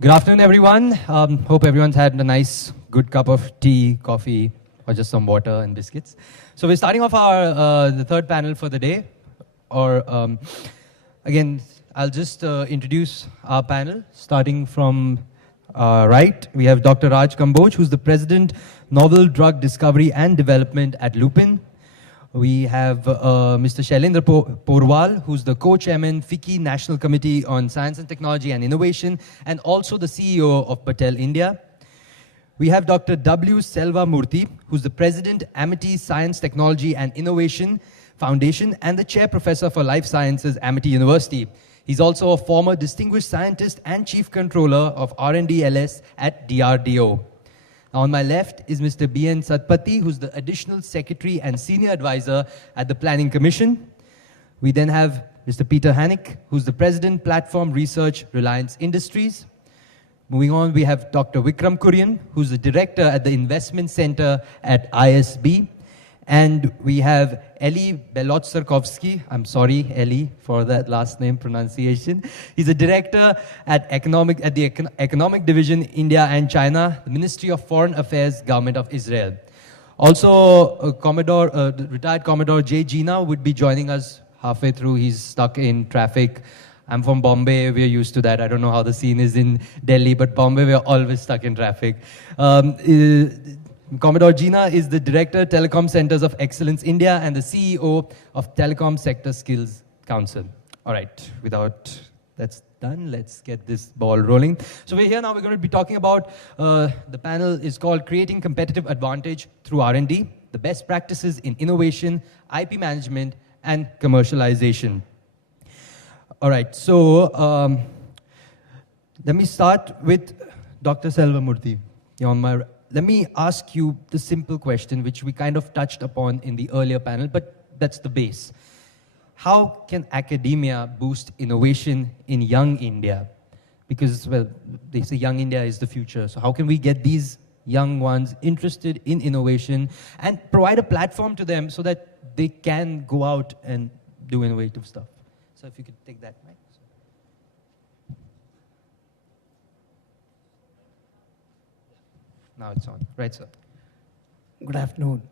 Good afternoon, everyone. Hope everyone's had a nice, good cup of tea, coffee, or just some water and biscuits. So we're starting off our the third panel for the day. Again, I'll just introduce our panel, starting from right. We have Dr. Raj Kamboj, who's the President, Novel Drug Discovery and Development at Lupin. We have Mr. Shailendra Porwal, who's the co-chairman, FICCI National Committee on Science and Technology and Innovation, and also the CEO of Patel India. We have Dr. W. Selva Murthy, who's the president, Amity Science, Technology and Innovation Foundation, and the chair professor for life sciences, Amity University. He's also a former distinguished scientist and chief controller of R&D LS at DRDO. On my left is Mr. B.N. Satpathy, who's the additional secretary and senior advisor at the Planning Commission. We then have Mr. Peter Hannick, who's the president, Platform Research, Reliance Industries. Moving on, we have Dr. Vikram Kurian, who's the director at the Investment Center at ISB. And we have Eli Belotsarkovsky. I'm sorry, Eli, for that last name pronunciation. He's a director at the Economic Division, India and China, the Ministry of Foreign Affairs, Government of Israel. Also, retired Commodore J. Jeena would be joining us halfway through. He's stuck in traffic. I'm from Bombay. We're used to that. I don't know how the scene is in Delhi, but Bombay, we're always stuck in traffic. Commodore Jeena is the Director, Telecom Centers of Excellence India and the CEO of Telecom Sector Skills Council. All right, that's done, let's get this ball rolling. So we're here now, we're going to be talking about, the panel is called Creating Competitive Advantage Through R&D, the Best Practices in Innovation, IP Management, and Commercialization. All right, so let me start with Dr. Selva Murthy. You're on my Let me ask you the simple question, which we kind of touched upon in the earlier panel, but that's the base. How can academia boost innovation in young India? Because, well, they say young India is the future. So how can we get these young ones interested in innovation and provide a platform to them so that they can go out and do innovative stuff? So if you could take that mic. Now it's on. Right, sir. Good afternoon.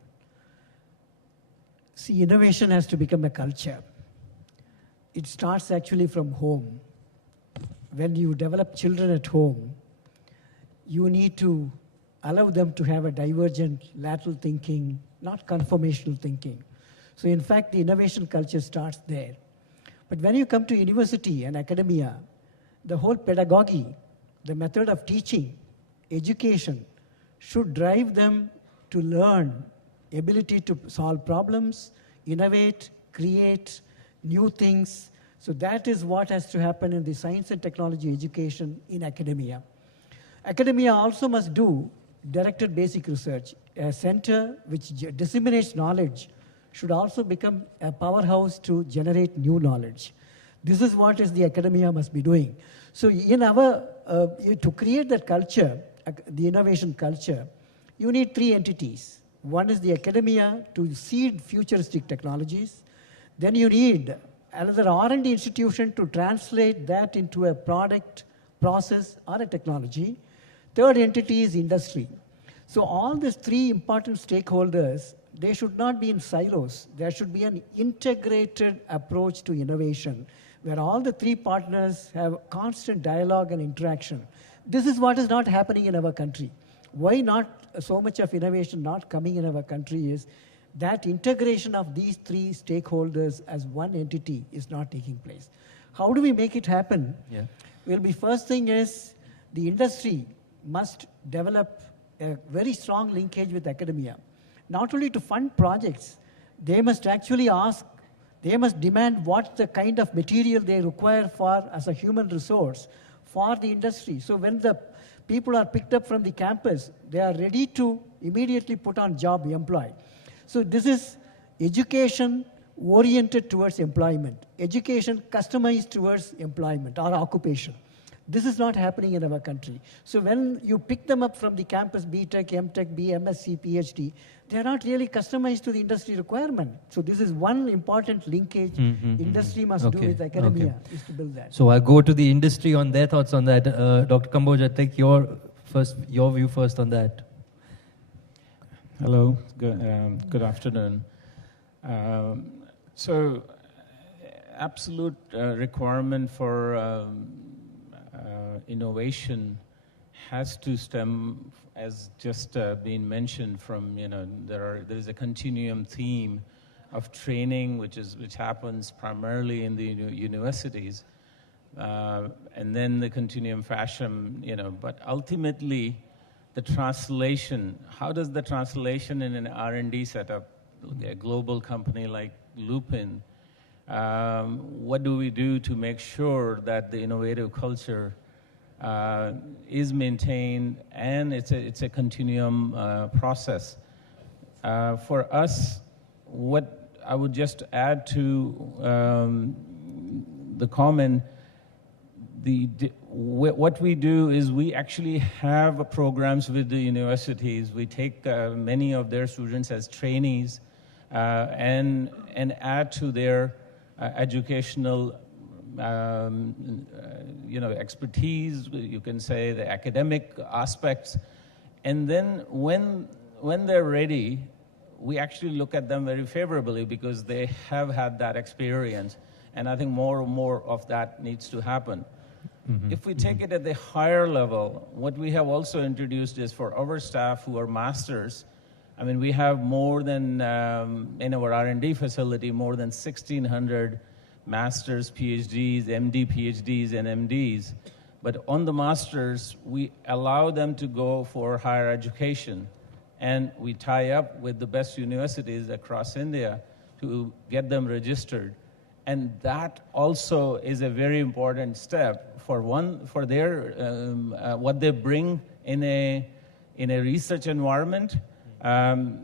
See, innovation has to become a culture. It starts actually from home. When you develop children at home, you need to allow them to have a divergent lateral thinking, not conformational thinking. So in fact, the innovation culture starts there. But when you come to university and academia, the whole pedagogy, the method of teaching, education, should drive them to learn, ability to solve problems, innovate, create new things. So that is what has to happen in the science and technology education in academia. Academia also must do directed basic research. A center which disseminates knowledge should also become a powerhouse to generate new knowledge. This is what the academia must be doing. So in our, to create that culture, the innovation culture, you need three entities. One is the academia to seed futuristic technologies. Then you need another R&D institution to translate that into a product, process, or a technology. Third entity is industry. So all these three important stakeholders, they should not be in silos. There should be an integrated approach to innovation, where all the three partners have constant dialogue and interaction. This is what is not happening in our country. Why not so much of innovation not coming in our country is that integration of these three stakeholders as one entity is not taking place. How do we make it happen? Yeah. Well, the first thing is the industry must develop a very strong linkage with academia. Not only to fund projects, they must actually ask, they must demand what the kind of material they require for as a human resource for the industry. So when the people are picked up from the campus, they are ready to immediately put on job, employ. So this is education oriented towards employment, education customized towards employment or occupation. This is not happening in our country. So when you pick them up from the campus, B.Tech, M.Tech, MSc, PhD, they are not really customized to the industry requirement. So this is one important linkage industry must do with academia, is to build that. So I'll go to the industry on their thoughts on that. Dr. Kamboj, I think your view first on that. Hello, good afternoon. So absolute requirement for innovation has to stem, as just been mentioned, from, there is a continuum theme of training which happens primarily in the universities, and then the continuum fashion, but ultimately the translation, how does the translation in an R&D setup, a global company like Lupin, what do we do to make sure that the innovative culture is maintained, and it's a continuum process. For us, what I would just add to the comment, what we do is we actually have programs with the universities. We take many of their students as trainees and add to their educational expertise, you can say the academic aspects. And then when they're ready, we actually look at them very favorably because they have had that experience. And I think more and more of that needs to happen. If we take it at the higher level, what we have also introduced is for our staff who are masters, I mean, we have more than, in our R&D facility, more than 1,600 masters, PhDs, MD, PhDs, and MDs. But on the masters, we allow them to go for higher education. And we tie up with the best universities across India to get them registered. And that also is a very important step for their what they bring in a research environment,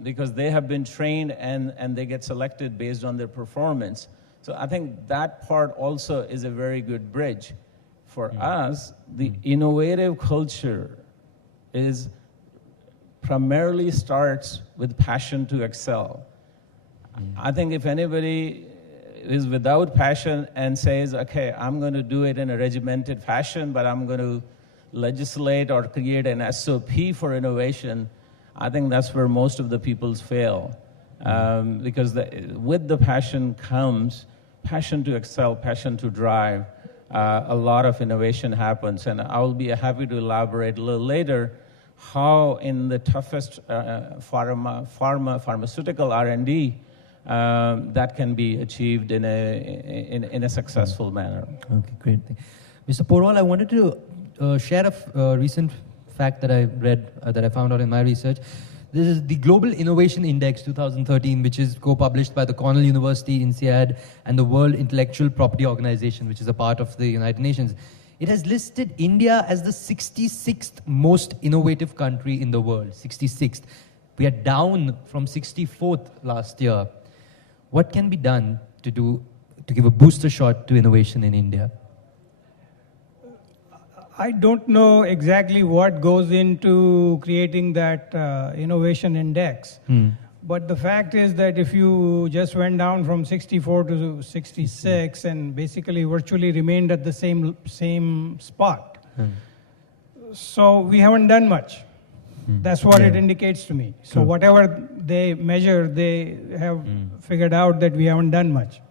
because they have been trained and they get selected based on their performance. So I think that part also is a very good bridge. For us, the innovative culture is primarily starts with passion to excel. I think if anybody is without passion and says, okay, I'm going to do it in a regimented fashion, but I'm going to legislate or create an SOP for innovation, I think that's where most of the peoples fail. Because with the passion comes passion to excel, passion to drive. A lot of innovation happens, and I'll be happy to elaborate a little later how in the toughest pharmaceutical R&D that can be achieved in a successful manner. Okay, great. Mr. Porwal, I wanted to share a recent fact that I read, that I found out in my research. This is the Global Innovation Index 2013, which is co-published by the Cornell University, INSEAD, and the World Intellectual Property Organization, which is a part of the United Nations. It has listed India as the 66th most innovative country in the world, 66th. We are down from 64th last year. What can be done to give a booster shot to innovation in India? I don't know exactly what goes into creating that innovation index. But the fact is that if you just went down from 64 to 66 and basically virtually remained at the same spot, so we haven't done much. That's what it indicates to me. So whatever they measure, they have figured out that we haven't done much.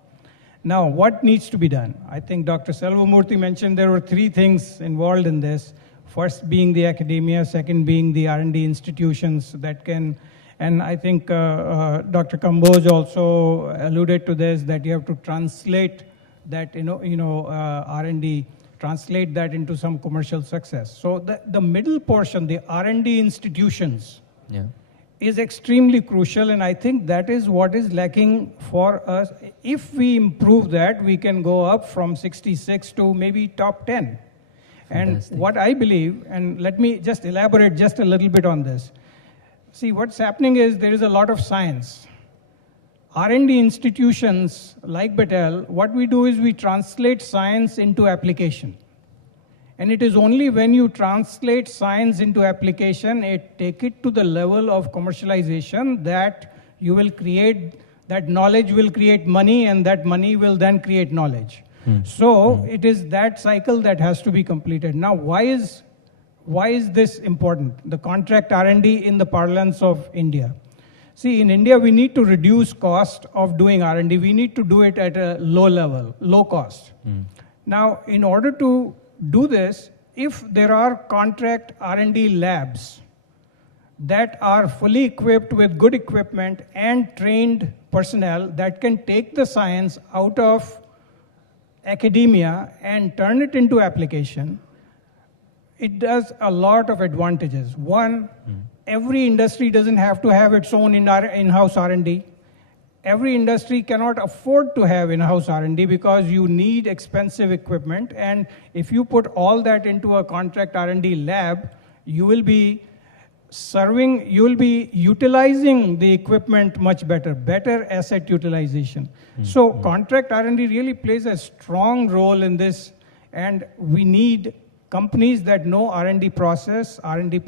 Now, what needs to be done? I think Dr. Selvamurthy mentioned there were three things involved in this. First being the academia, second being the R&D institutions that can, and I think Dr. Kamboj also alluded to this, that you have to translate that, R&D, translate that into some commercial success. So the middle portion, the R&D institutions, is extremely crucial, and I think that is what is lacking for us. If we improve that, we can go up from 66 to maybe top 10. And what I believe, and let me just elaborate just a little bit on this. See, what's happening is there is a lot of science. R&D institutions like Battelle, what we do is we translate science into application. And it is only when you translate science into application, take it to the level of commercialization, that you will create, that knowledge will create money, and that money will then create knowledge. So it is that cycle that has to be completed. Now, why is this important? The contract R&D in the parlance of India. See, in India, we need to reduce cost of doing R&D. We need to do it at a low level, low cost. Now, in order to do this, if there are contract R&D labs that are fully equipped with good equipment and trained personnel that can take the science out of academia and turn it into application, it does a lot of advantages. One, every industry doesn't have to have its own in-house R&D. Every industry cannot afford to have in-house R&D because you need expensive equipment, and if you put all that into a contract R&D lab, you will be utilizing the equipment much better asset utilization. So contract R&D really plays a strong role in this, and we need companies that know R&D process, R&D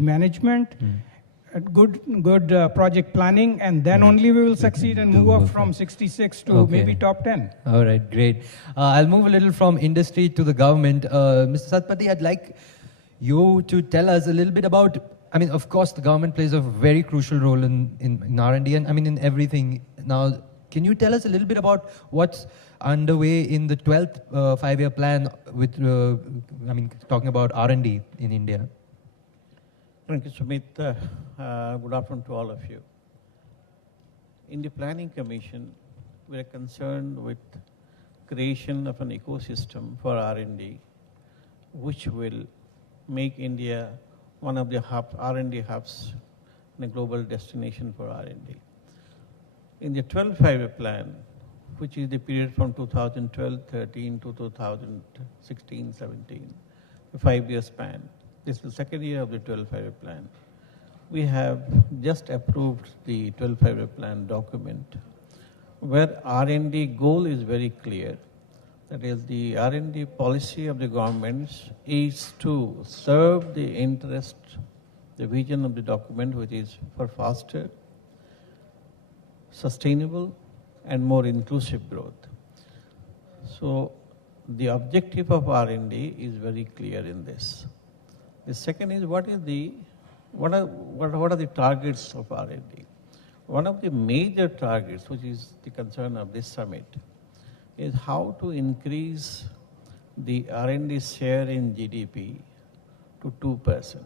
management, good project planning, and then only we will succeed and move up from 66 to maybe top 10. All right, great. I'll move a little from industry to the government. Mr. Satpathy, I'd like you to tell us a little bit about, I mean, of course, the government plays a very crucial role in R&D, and I mean in everything. Now, can you tell us a little bit about what's underway in the 12th five-year plan with, talking about R&D in India? Thank you, Sumit. Good afternoon to all of you. In the Planning Commission, we are concerned with creation of an ecosystem for R&D, which will make India one of the R&D hubs and a global destination for R&D. In the 12th five-year plan, which is the period from 2012-13 to 2016-17, the 5-year span, this is the second year of the 12th five-year plan. We have just approved the 12th five-year plan document, where R&D goal is very clear. That is, the R&D policy of the government is to serve the interest, the vision of the document, which is for faster, sustainable, and more inclusive growth. So the objective of R&D is very clear in this. The second is, what are the targets of R&D? One of the major targets, which is the concern of this summit, is how to increase the R&D share in GDP to 2%.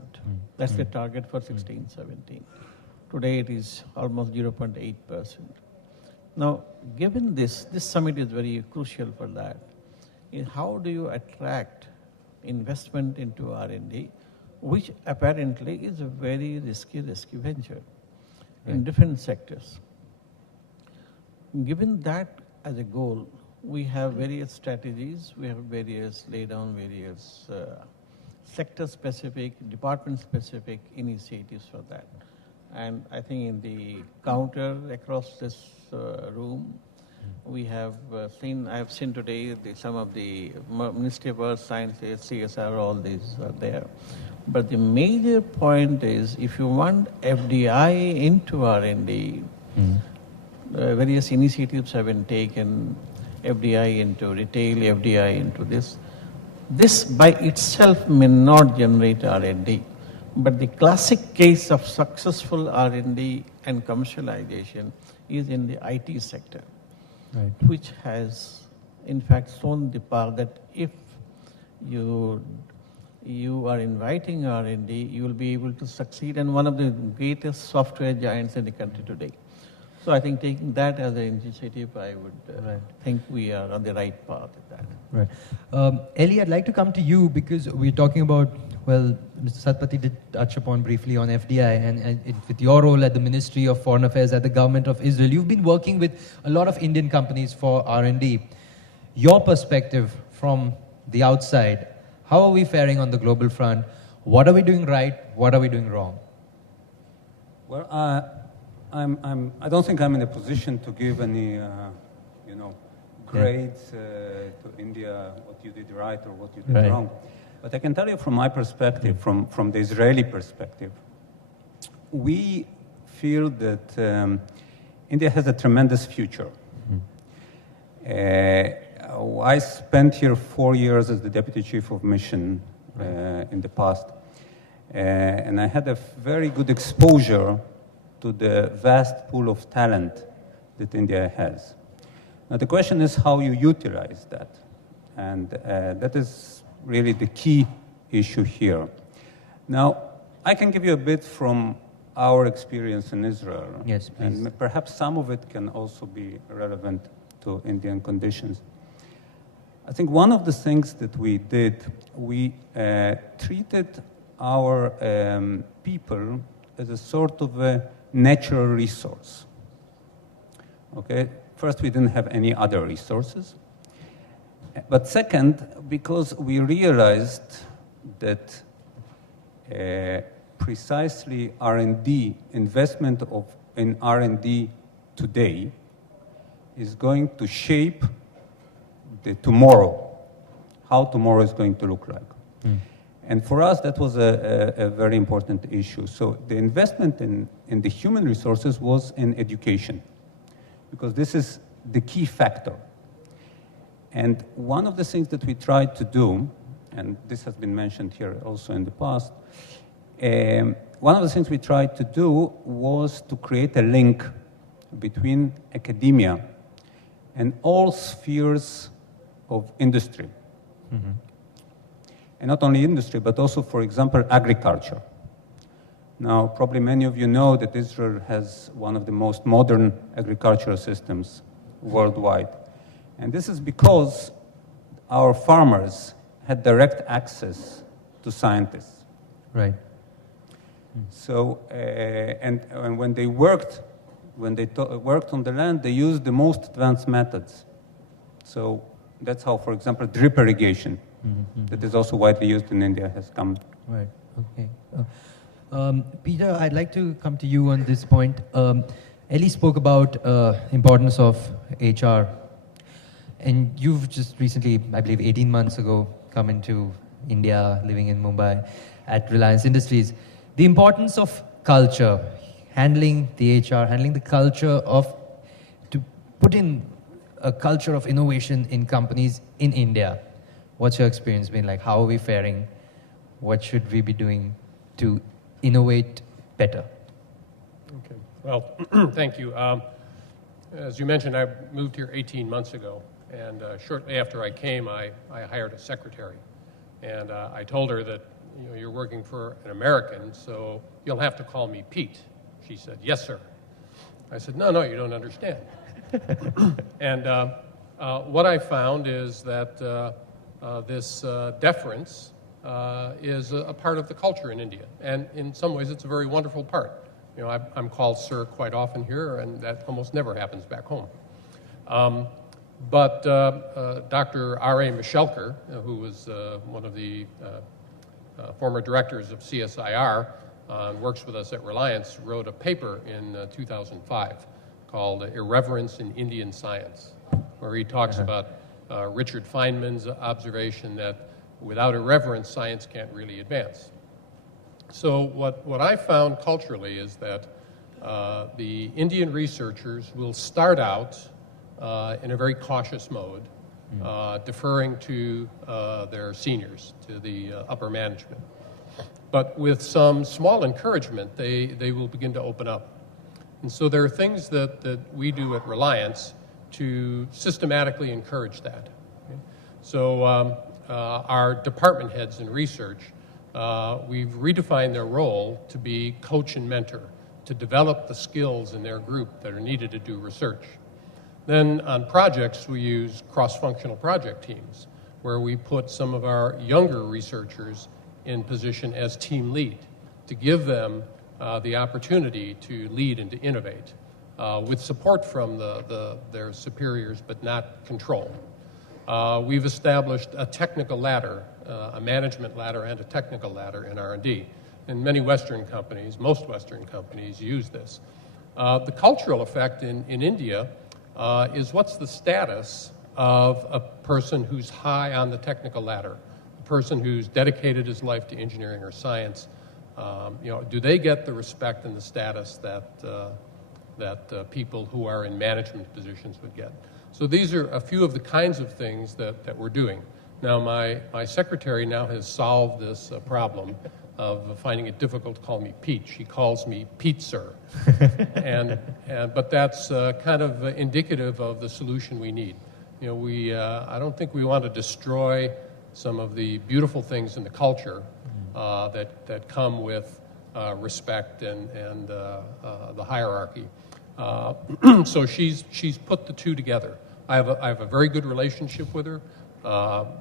That's the target for 16-17. Today it is almost 0.8%. Now, given this summit is very crucial for that, is how do you attract investment into R&D, which apparently is a very risky venture in different sectors. Given that as a goal, we have various strategies, we have laid down various sector-specific, department-specific initiatives for that. And I think in the counter across this room, we have I have seen today some of the Ministry of Earth Sciences, CSR, all these are there. But the major point is, if you want FDI into R&D, various initiatives have been taken, FDI into retail, FDI into this. This by itself may not generate R&D, but the classic case of successful R&D and commercialization is in the IT sector, right, which has in fact shown the power that if you are inviting R&D, you will be able to succeed, and one of the greatest software giants in the country today. So I think taking that as an initiative, I would think we are on the right path with that. Right. Ellie, I'd like to come to you because we're talking about, well, Mr. Satpathy did touch upon briefly on FDI, and with your role at the Ministry of Foreign Affairs at the Government of Israel, you've been working with a lot of Indian companies for R&D. Your perspective from the outside, how are we faring on the global front? What are we doing right? What are we doing wrong? Well, I don't think I'm in a position to give any, grades to India, what you did right or what you did wrong. But I can tell you from my perspective, from the Israeli perspective, we feel that India has a tremendous future. I spent here 4 years as the deputy chief of mission in the past, and I had a very good exposure to the vast pool of talent that India has. Now the question is how you utilize that, and that is really the key issue here. Now, I can give you a bit from our experience in Israel. Yes, please. And perhaps some of it can also be relevant to Indian conditions. I think one of the things that we did, we treated our people as a sort of a natural resource. Okay? First, we didn't have any other resources. But second, because we realized that precisely R&D, investment in R&D today is going to shape the tomorrow, how tomorrow is going to look like. And for us, that was a very important issue. So the investment in the human resources was in education, because this is the key factor. And one of the things that we tried to do, and this has been mentioned here also in the past, one of the things we tried to do was to create a link between academia and all spheres of industry. And not only industry, but also, for example, agriculture. Now, probably many of you know that Israel has one of the most modern agricultural systems worldwide. And this is because our farmers had direct access to scientists. Right. So, and when they worked on the land, they used the most advanced methods. So that's how, for example, drip irrigation, that is also widely used in India, has come. Right, okay. Peter, I'd like to come to you on this point. Ellie spoke about importance of HR. And you've just recently, I believe 18 months ago, come into India, living in Mumbai at Reliance Industries. The importance of culture, handling the HR, handling the culture to put in a culture of innovation in companies in India. What's your experience been like? How are we faring? What should we be doing to innovate better? Okay, well, thank you. As you mentioned, I moved here 18 months ago. And shortly after I came, I hired a secretary. And I told her that, you know, you're working for an American, so you'll have to call me Pete. She said, yes, sir. I said, no, you don't understand. And what I found is that this deference is a part of the culture in India. And in some ways, it's a very wonderful part. You know, I'm called sir quite often here, and that almost never happens back home. But Dr. R.A. Michelker, who was one of the former directors of CSIR and works with us at Reliance, wrote a paper in 2005 called Irreverence in Indian Science, where he talks about Richard Feynman's observation that without irreverence, science can't really advance. So what I found culturally is that the Indian researchers will start out in a very cautious mode, deferring to their seniors, to the upper management. But with some small encouragement, they will begin to open up. And so there are things that we do at Reliance to systematically encourage that. Okay? So our department heads in research, we've redefined their role to be coach and mentor, to develop the skills in their group that are needed to do research. Then on projects, we use cross-functional project teams, where we put some of our younger researchers in position as team lead, to give them the opportunity to lead and to innovate, with support from their superiors, but not control. We've established a technical ladder, a management ladder and a technical ladder in R&D. And many Western companies, most Western companies, use this. The cultural effect in India is what's the status of a person who's high on the technical ladder, a person who's dedicated his life to engineering or science? Do they get the respect and the status that people who are in management positions would get? So these are a few of the kinds of things that we're doing. Now, my secretary now has solved this problem of finding it difficult to call me Pete. She calls me Pete, sir. But that's kind of indicative of the solution we need. I don't think we want to destroy some of the beautiful things in the culture that come with respect and the hierarchy. So she's put the two together. I have a very good relationship with her.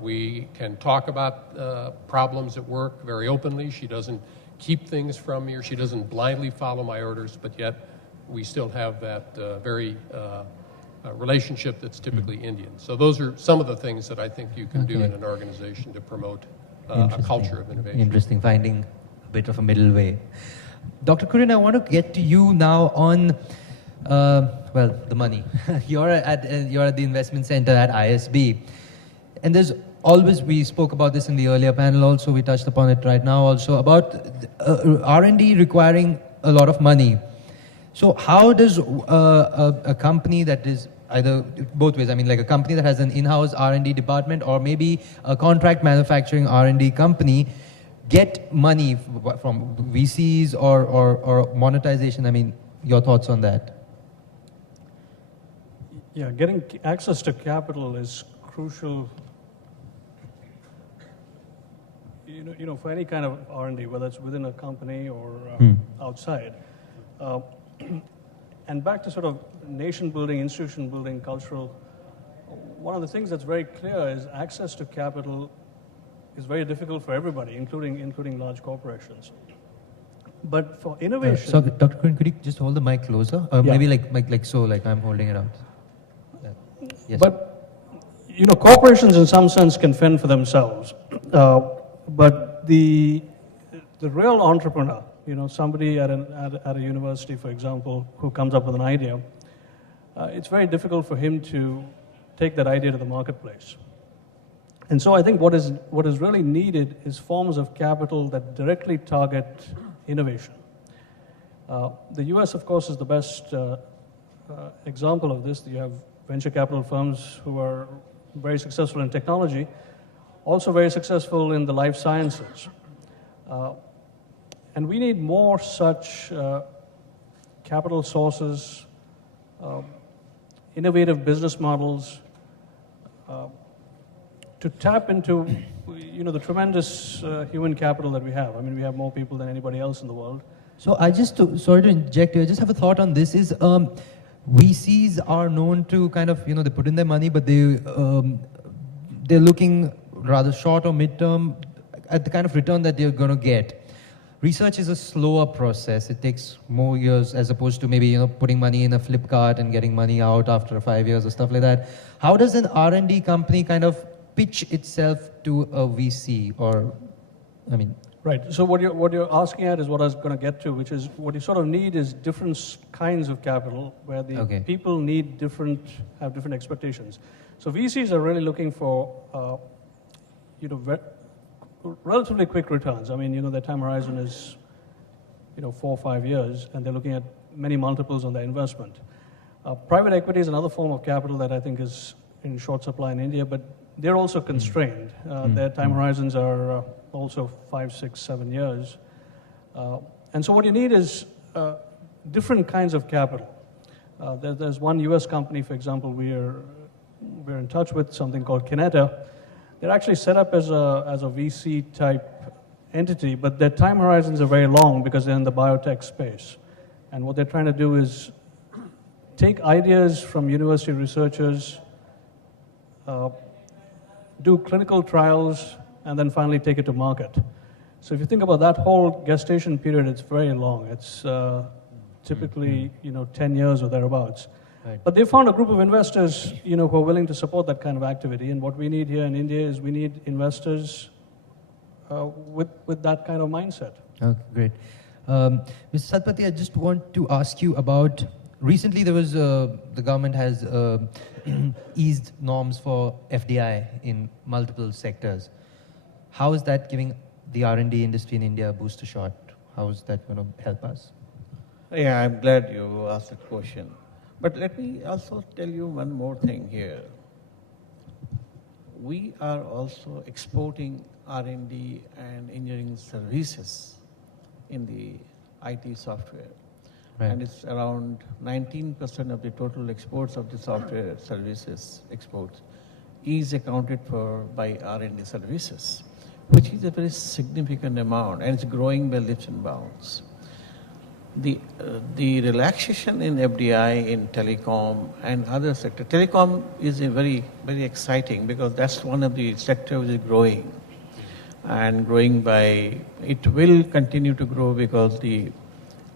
We can talk about problems at work very openly. She doesn't keep things from me, or she doesn't blindly follow my orders, but yet we still have that very relationship that's typically Indian. So those are some of the things that I think you can do in an organization to promote a culture of innovation. Interesting, finding a bit of a middle way. Dr. Kurin, I want to get to you now on, the money. You're at the investment center at ISB. And there's always, we spoke about this in the earlier panel also, we touched upon it right now also, about R&D requiring a lot of money. So how does a company that is either both ways, I mean like a company that has an in-house R&D department or maybe a contract manufacturing R&D company get money from VCs or monetization? I mean, your thoughts on that? Yeah, getting access to capital is crucial. For any kind of R&D, whether it's within a company or outside. And back to sort of nation building, institution building, cultural, one of the things that's very clear is access to capital is very difficult for everybody, including large corporations. But for innovation... So, Dr. Kurin, could you just hold the mic closer? Yeah. Maybe like so, like I'm holding it out. Yeah. Yes. But, corporations in some sense can fend for themselves. But the real entrepreneur, somebody at a university, for example, who comes up with an idea, it's very difficult for him to take that idea to the marketplace. And so I think what is really needed is forms of capital that directly target innovation. The US, of course, is the best example of this. You have venture capital firms who are very successful in technology, also very successful in the life sciences. And we need more such capital sources, innovative business models, to tap into the tremendous human capital that we have. I mean, we have more people than anybody else in the world. So I just, sorry to inject here, I just have a thought on this is, VCs are known to kind of, they put in their money, but they're looking rather short or mid-term at the kind of return that they're going to get. Research is a slower process. It takes more years as opposed to maybe, putting money in a Flipkart and getting money out after 5 years or stuff like that. How does an R&D company kind of pitch itself to a VC Right. So what you're asking at is what I was going to get to, which is what you sort of need is different kinds of capital where the people need have different expectations. So VCs are really looking for, relatively quick returns. I mean, their time horizon is, 4 or 5 years, and they're looking at many multiples on their investment. Private equity is another form of capital that I think is in short supply in India, but they're also constrained. Their time horizons are also 5, 6, 7 years. And so what you need is different kinds of capital. There's one US company, for example, we're in touch with, something called Kineta. They're actually set up as a VC type entity, but their time horizons are very long because they're in the biotech space. And what they're trying to do is take ideas from university researchers, do clinical trials, and then finally take it to market. So if you think about that whole gestation period, it's very long. It's typically 10 years or thereabouts. Right. But they found a group of investors who are willing to support that kind of activity. And what we need here in India is we need investors with that kind of mindset. Okay, great. Mr. Satpathy, I just want to ask you about recently there was, the government has eased norms for FDI in multiple sectors. How is that giving the R&D industry in India a booster shot? How is that going to help us? Yeah, I'm glad you asked that question. But let me also tell you one more thing here. We are also exporting R&D and engineering services in the IT software. Right. And it's around 19% of the total exports of the software services exports is accounted for by R&D services, which is a very significant amount, and it's growing by leaps and bounds. The relaxation in FDI in telecom and other sectors. Telecom is a very exciting because that's one of the sectors which is growing, and growing by, it will continue to grow because the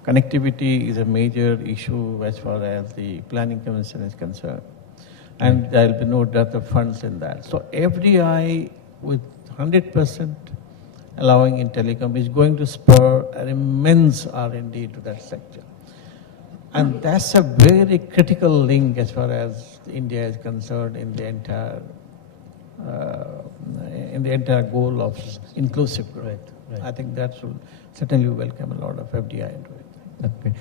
connectivity is a major issue as far as the planning convention is concerned. And there will be no dearth of funds in that. So FDI with 100% allowing in telecom is going to spur an immense R&D to that sector. And that's a very critical link as far as India is concerned in the entire goal of inclusive growth. Right. I think that will certainly welcome a lot of FDI into it. Okay.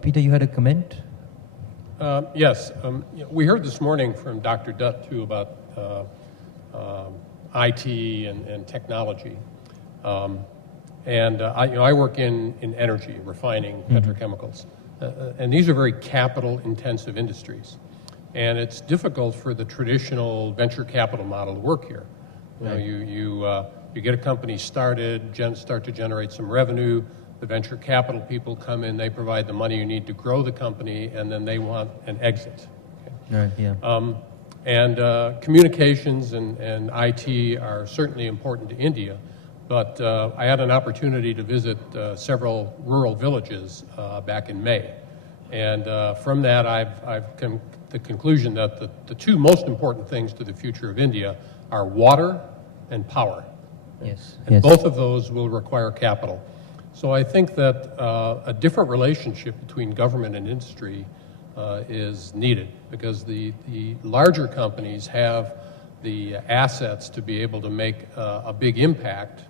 Peter, you had a comment? Yes. We heard this morning from Dr. Dutt, too, about IT and technology. I work in energy, refining, petrochemicals. And these are very capital-intensive industries. And it's difficult for the traditional venture capital model to work here. You get a company started, start to generate some revenue. The venture capital people come in, they provide the money you need to grow the company, and then they want an exit. Okay? Right, yeah. Communications and IT are certainly important to India, but I had an opportunity to visit several rural villages back in May. And from that, I've come to the conclusion that the two most important things to the future of India are water and power. Yes. And both of those will require capital. So I think that a different relationship between government and industry is needed, because the larger companies have the assets to be able to make a big impact,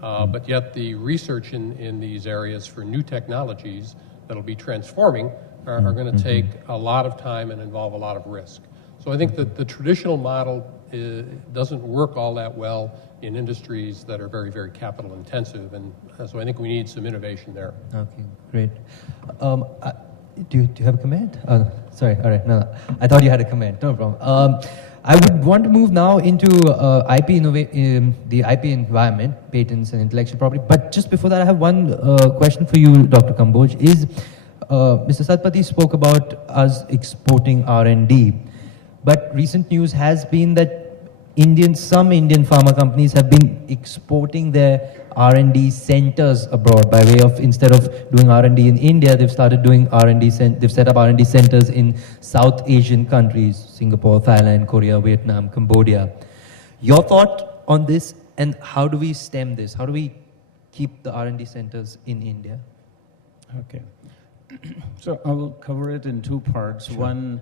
but yet the research in these areas for new technologies that'll be transforming are going to take a lot of time and involve a lot of risk. So I think that the traditional model doesn't work all that well in industries that are very, very capital intensive, and so I think we need some innovation there. Okay, great. Do you have a comment? Sorry, all right, no, I thought you had a comment, no problem. I would want to move now into the IP environment, patents and intellectual property, but just before that I have one question for you, Dr. Kamboj. Mr. Satpathy spoke about us exporting R&D, but recent news has been that some Indian pharma companies have been exporting their R&D centers abroad by way of, instead of doing R&D in India, they've started doing they've set up R&D centers in South Asian countries, Singapore, Thailand, Korea, Vietnam, Cambodia. Your thought on this, and how do we stem this? How do we keep the R&D centers in India? Okay. So I will cover it in two parts. Sure. One,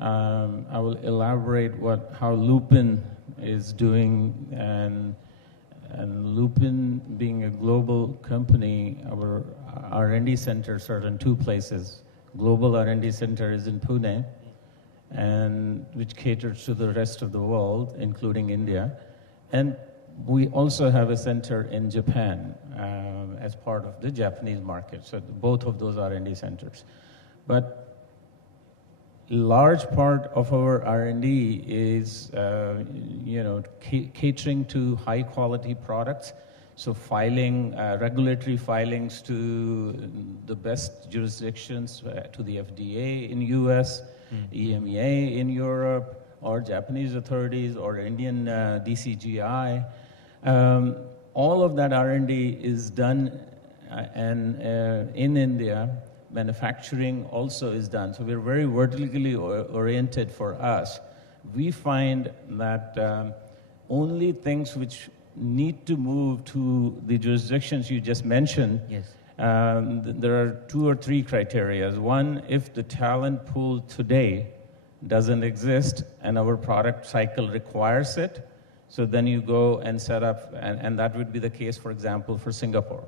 I will elaborate how Lupin is doing, and Lupin being a global company, our R&D centers are in two places. Global R&D center is in Pune, and which caters to the rest of the world, including India. And we also have a center in Japan as part of the Japanese market. So both of those R&D centers. But large part of our R&D is, catering to high quality products. So filing, regulatory filings to the best jurisdictions, to the FDA in US, EMEA in Europe, or Japanese authorities, or Indian DCGI. All of that R&D is done in India. Manufacturing also is done. So we're very vertically oriented for us. We find that only things which need to move to the jurisdictions you just mentioned, yes, there are 2 or 3 criteria. One, if the talent pool today doesn't exist and our product cycle requires it, so then you go and set up, and that would be the case, for example, for Singapore.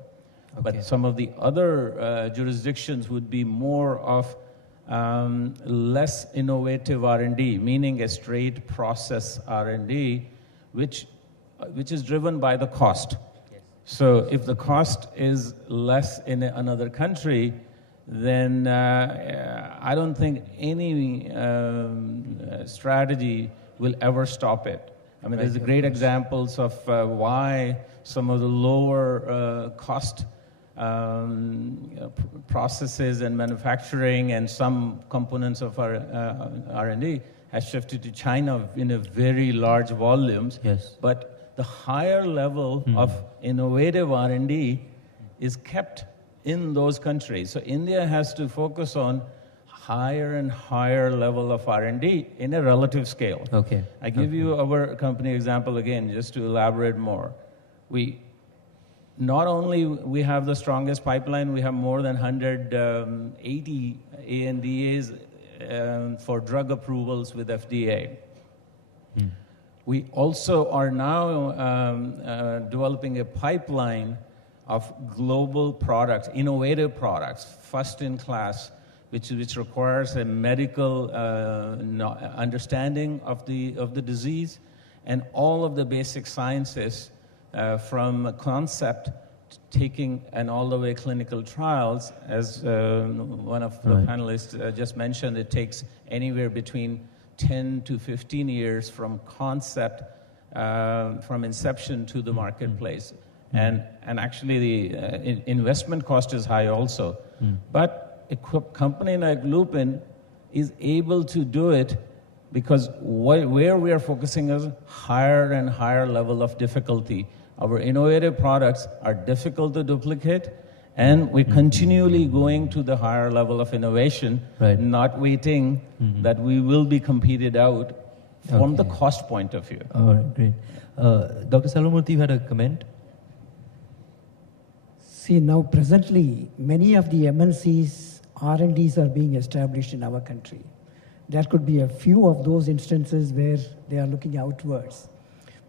Okay. But some of the other jurisdictions would be more of less innovative R&D, meaning a straight process R&D, which is driven by the cost. Yes. So if the cost is less in another country, then I don't think any strategy will ever stop it. I mean, there's great examples of why some of the lower cost processes and manufacturing and some components of our R&D has shifted to China in a very large volumes. Yes. But the higher level of innovative R&D is kept in those countries. So India has to focus on higher and higher level of R&D in a relative scale. Okay. I give you our company example again, just to elaborate more. We not only we have the strongest pipeline, we have more than 180 ANDAs for drug approvals with FDA. We also are now developing a pipeline of global products, innovative products, first in class, which requires a medical understanding of the disease and all of the basic sciences from concept taking and all the way clinical trials. As one of the panelists just mentioned, it takes anywhere between 10 to 15 years from concept, from inception to the marketplace. And actually the investment cost is high also. But a company like Lupin is able to do it because where we are focusing is higher and higher level of difficulty. Our innovative products are difficult to duplicate, and we're continually going to the higher level of innovation, not waiting that we will be competed out from the cost point of view. All right, great. Dr. Salvamurthy, you had a comment? See, now presently, many of the MNCs, R&Ds are being established in our country. There could be a few of those instances where they are looking outwards.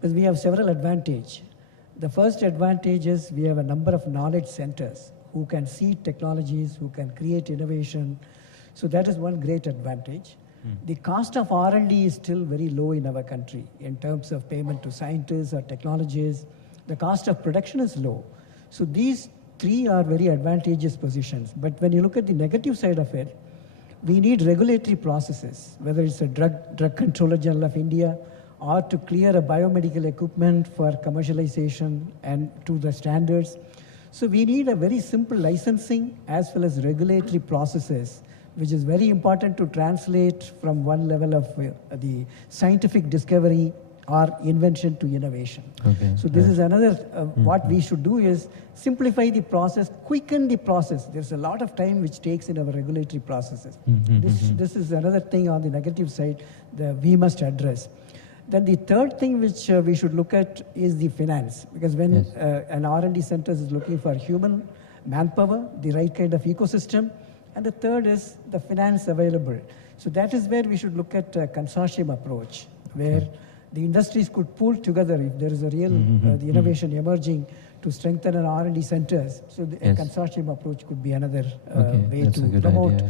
But we have several advantages. The first advantage is we have a number of knowledge centers who can seed technologies, who can create innovation. So that is one great advantage. The cost of R&D is still very low in our country in terms of payment to scientists or technologies. The cost of production is low. So these 3 are very advantageous positions. But when you look at the negative side of it, we need regulatory processes, whether it's a Drug Controller General of India or to clear a biomedical equipment for commercialization and to the standards. So we need a very simple licensing as well as regulatory processes, which is very important to translate from one level of the scientific discovery or invention to innovation. Okay. So this is another, what we should do is simplify the process, quicken the process. There's a lot of time which takes in our regulatory processes. This is another thing on the negative side that we must address. Then the third thing which we should look at is the finance, because when an R&D center is looking for human manpower, the right kind of ecosystem, and the third is the finance available. So that is where we should look at a consortium approach, where the industries could pool together if there is a real the innovation emerging to strengthen our R&D centers. So a consortium approach could be another way to promote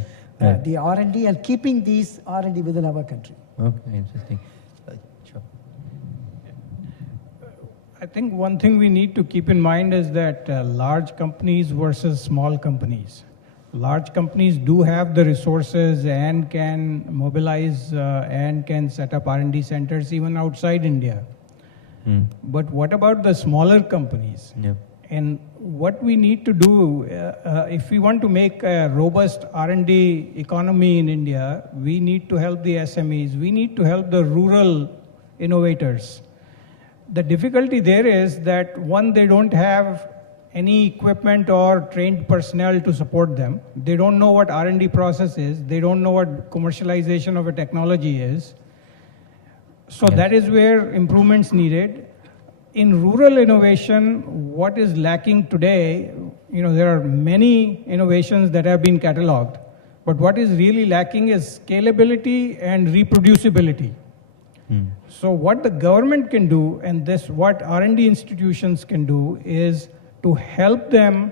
the R&D and keeping these R&D within our country. Okay, interesting. Sure. I think one thing we need to keep in mind is that large companies versus small companies. Large companies do have the resources and can mobilize and can set up R&D centers even outside India. But what about the smaller companies? And what we need to do, if we want to make a robust R&D economy in India, we need to help the SMEs. We need to help the rural innovators. The difficulty there is that, one, they don't have any equipment or trained personnel to support them. They don't know what R&D process is. They don't know what commercialization of a technology is. So that is where improvements needed. In rural innovation, what is lacking today, there are many innovations that have been catalogued, but what is really lacking is scalability and reproducibility. So what the government can do, and what R&D institutions can do, is to help them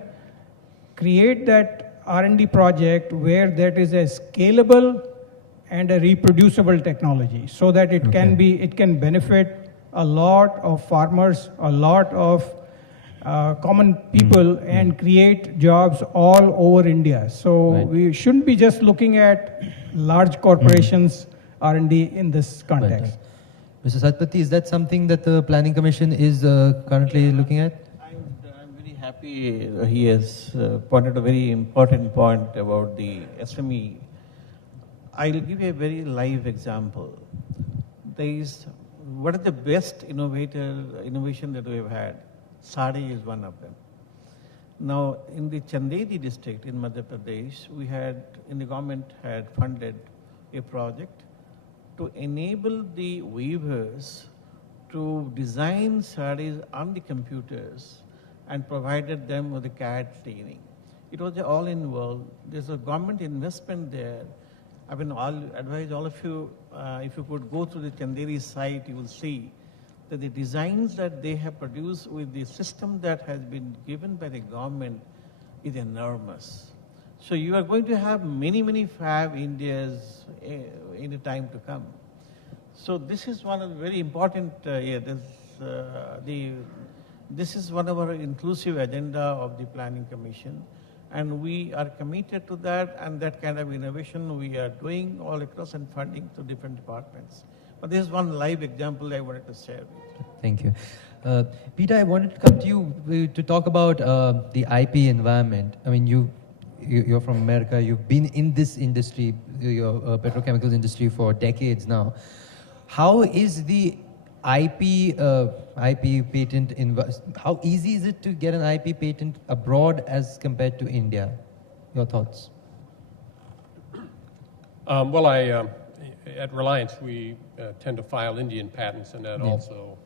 create that R&D project where that is a scalable and a reproducible technology, so that it can benefit a lot of farmers, a lot of common people, and create jobs all over India. So we shouldn't be just looking at large corporations R&D in this context. Right. Mr. Satpathy, is that something that the Planning Commission is currently looking at? I'm very happy he has pointed a very important point about the SME. I'll give you a very live example. What is the best innovation that we have had? Sari is one of them. Now, in the Chandedi district in Madhya Pradesh, the government had funded a project to enable the weavers to design sarees on the computers and provided them with the CAD training. It was all in world. There's a government investment there. I mean, I'll advise all of you, if you could go to the Chanderi site, you will see that the designs that they have produced with the system that has been given by the government is enormous. So you are going to have many, many Fab Indias in the time to come. So this is one of the very important, this is one of our inclusive agenda of the Planning Commission. And we are committed to that, and that kind of innovation we are doing all across and funding to different departments. But this is one live example I wanted to share with you. Thank you. Peter, I wanted to come to you to talk about the IP environment. I mean, you're from America. You've been in this industry, your petrochemicals industry, for decades now. How is the IP patent, how easy is it to get an IP patent abroad as compared to India? Your thoughts? At Reliance, we tend to file Indian patents and then also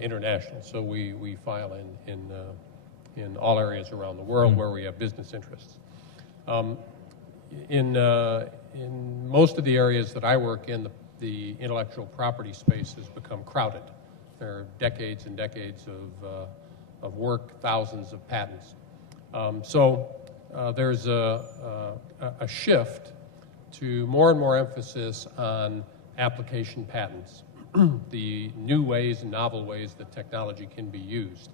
international. So we file in all areas around the world where we have business interests. In most of the areas that I work in, the intellectual property space has become crowded. There are decades and decades of work, thousands of patents. There's a shift to more and more emphasis on application patents, the new ways and novel ways that technology can be used.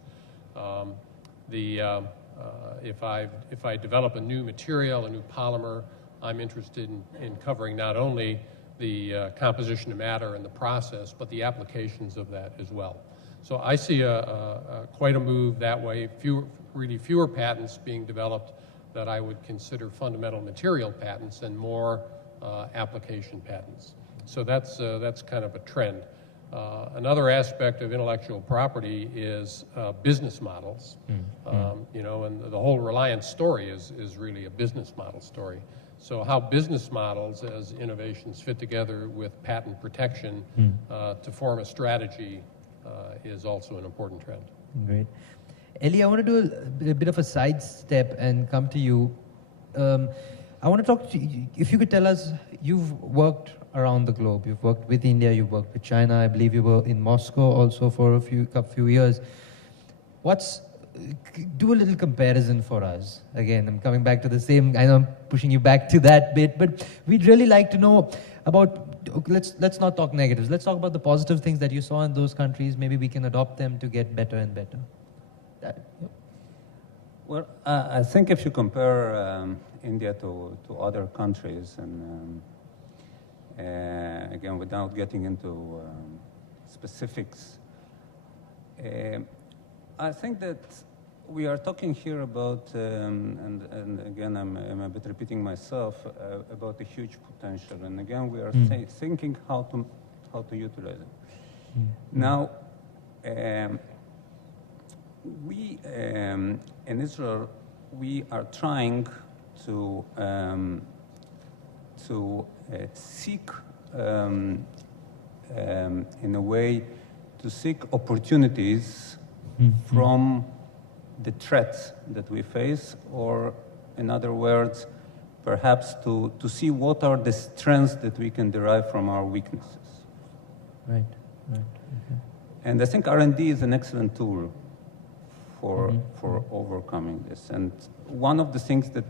If I develop a new material, a new polymer, I'm interested in covering not only the composition of matter and the process, but the applications of that as well. So I see quite a move that way, fewer patents being developed that I would consider fundamental material patents and more application patents. So that's kind of a trend. Another aspect of intellectual property is business models. And the whole Reliance story is really a business model story. So how business models as innovations fit together with patent protection to form a strategy is also an important trend. Great. Ellie, I want to do a bit of a sidestep and come to you. I want to talk to you, if you could tell us, you've worked around the globe. You've worked with India, you've worked with China. I believe you were in Moscow also for a few years. Do a little comparison for us. Again, I'm coming back to the same, I know I'm pushing you back to that bit, but we'd really like to know about, let's not talk negatives. Let's talk about the positive things that you saw in those countries. Maybe we can adopt them to get better and better. Well, I think if you compare India to other countries, and again, without getting into specifics, I think that we are talking here about, and again, I'm a bit repeating myself, about a huge potential. And again, we are thinking how to utilize it. Now, we in Israel, we are trying to seek, in a way, to seek opportunities from the threats that we face, or in other words, perhaps to see what are the strengths that we can derive from our weaknesses. Right, right. Okay. And I think R&D is an excellent tool for overcoming this. And one of the things that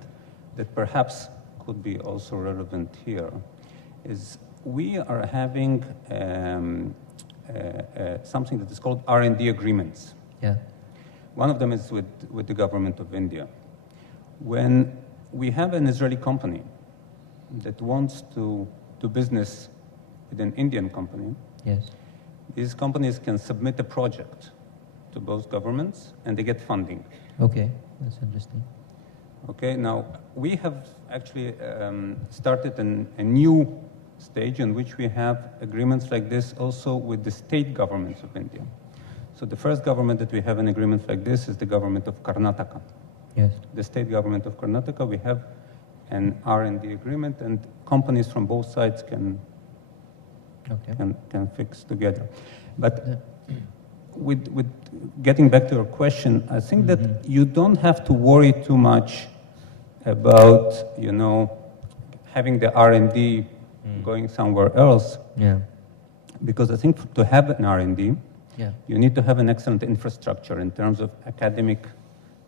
perhaps could be also relevant here is we are having something that is called R&D agreements. Yeah. One of them is with the government of India. When we have an Israeli company that wants to do business with an Indian company, Yes. these companies can submit a project to both governments and they get funding. Okay, that's interesting. Okay, now we have actually started a new stage in which we have agreements like this also with the state governments of India. So the first government that we have an agreement like this is the government of Karnataka. Yes. The state government of Karnataka, we have an R&D agreement, and companies from both sides can fix together. But with getting back to your question, I think that you don't have to worry too much about, having the R&D going somewhere else. Yeah. Because I think to have an R&D, Yeah. you need to have an excellent infrastructure in terms of academic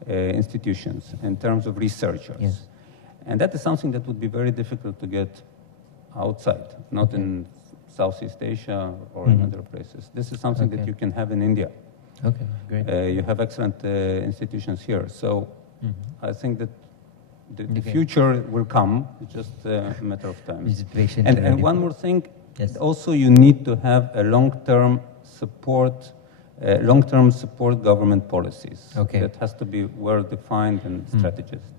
institutions, in terms of researchers. Yes. And that is something that would be very difficult to get outside, not in Southeast Asia or in other places. This is something that you can have in India. Okay, great. You have excellent institutions here. So I think that the Okay. future will come. It's just a matter of time. Is it patient And ready one for- more thing, Yes. also you need to have a long-term support government policies. Okay. That has to be well-defined and strategized.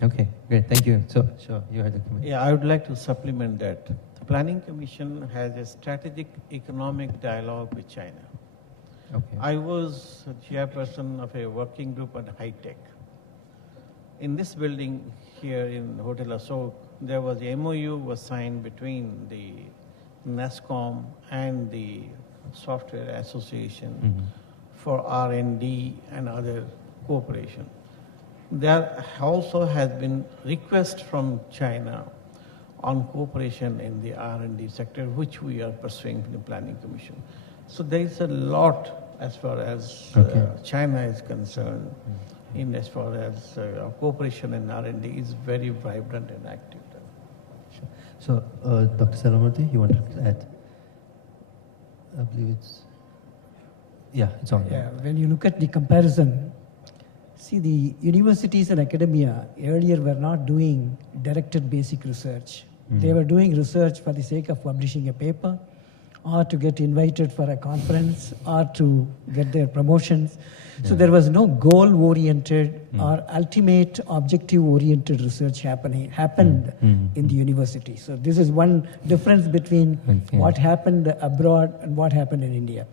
Okay, great. Thank you. So, sure, you had a comment. Yeah, I would like to supplement that. The Planning Commission has a strategic economic dialogue with China. Okay. I was a chairperson of a working group on high tech. In this building here in Hotel Asok, there was a MOU was signed between the NASCOM and the Software Association for R&D and other cooperation. There also has been request from China on cooperation in the R&D sector, which we are pursuing in the Planning Commission. So there is a lot as far as China is concerned, in as far as cooperation in R&D is very vibrant and active. Sure. So, Dr. Salamurthy, you wanted to add? I believe it's... Yeah, it's on. Yeah, when you look at the comparison, see, the universities and academia earlier were not doing directed basic research. They were doing research for the sake of publishing a paper, or to get invited for a conference, or to get their promotions. So there was no goal-oriented or ultimate objective-oriented research happened in the university. So this is one difference between what happened abroad and what happened in India.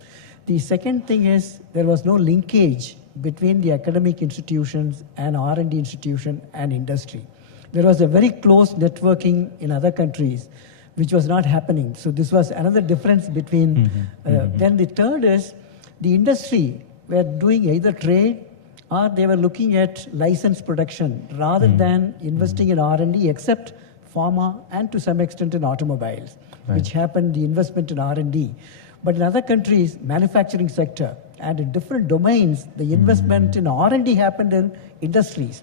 The second thing is there was no linkage between the academic institutions and R&D institution and industry. There was a very close networking in other countries, which was not happening. So this was another difference between. Then the third is the industry were doing either trade or they were looking at license production rather than investing in R&D, except pharma and to some extent in automobiles, which happened the investment in R&D. But in other countries, manufacturing sector and in different domains, the investment in R&D happened in industries.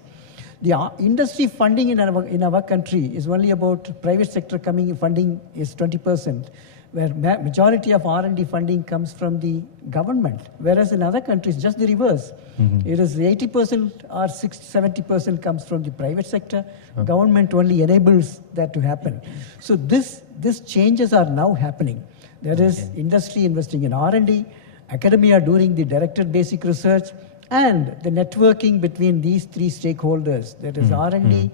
The industry funding in our country is only about private sector funding is 20%, where majority of R&D funding comes from the government, whereas in other countries, just the reverse. It is 80% or 70% comes from the private sector. Government only enables that to happen. So these changes are now happening. There is industry investing in R&D, academia doing the directed basic research, and the networking between these three stakeholders, that is R&D,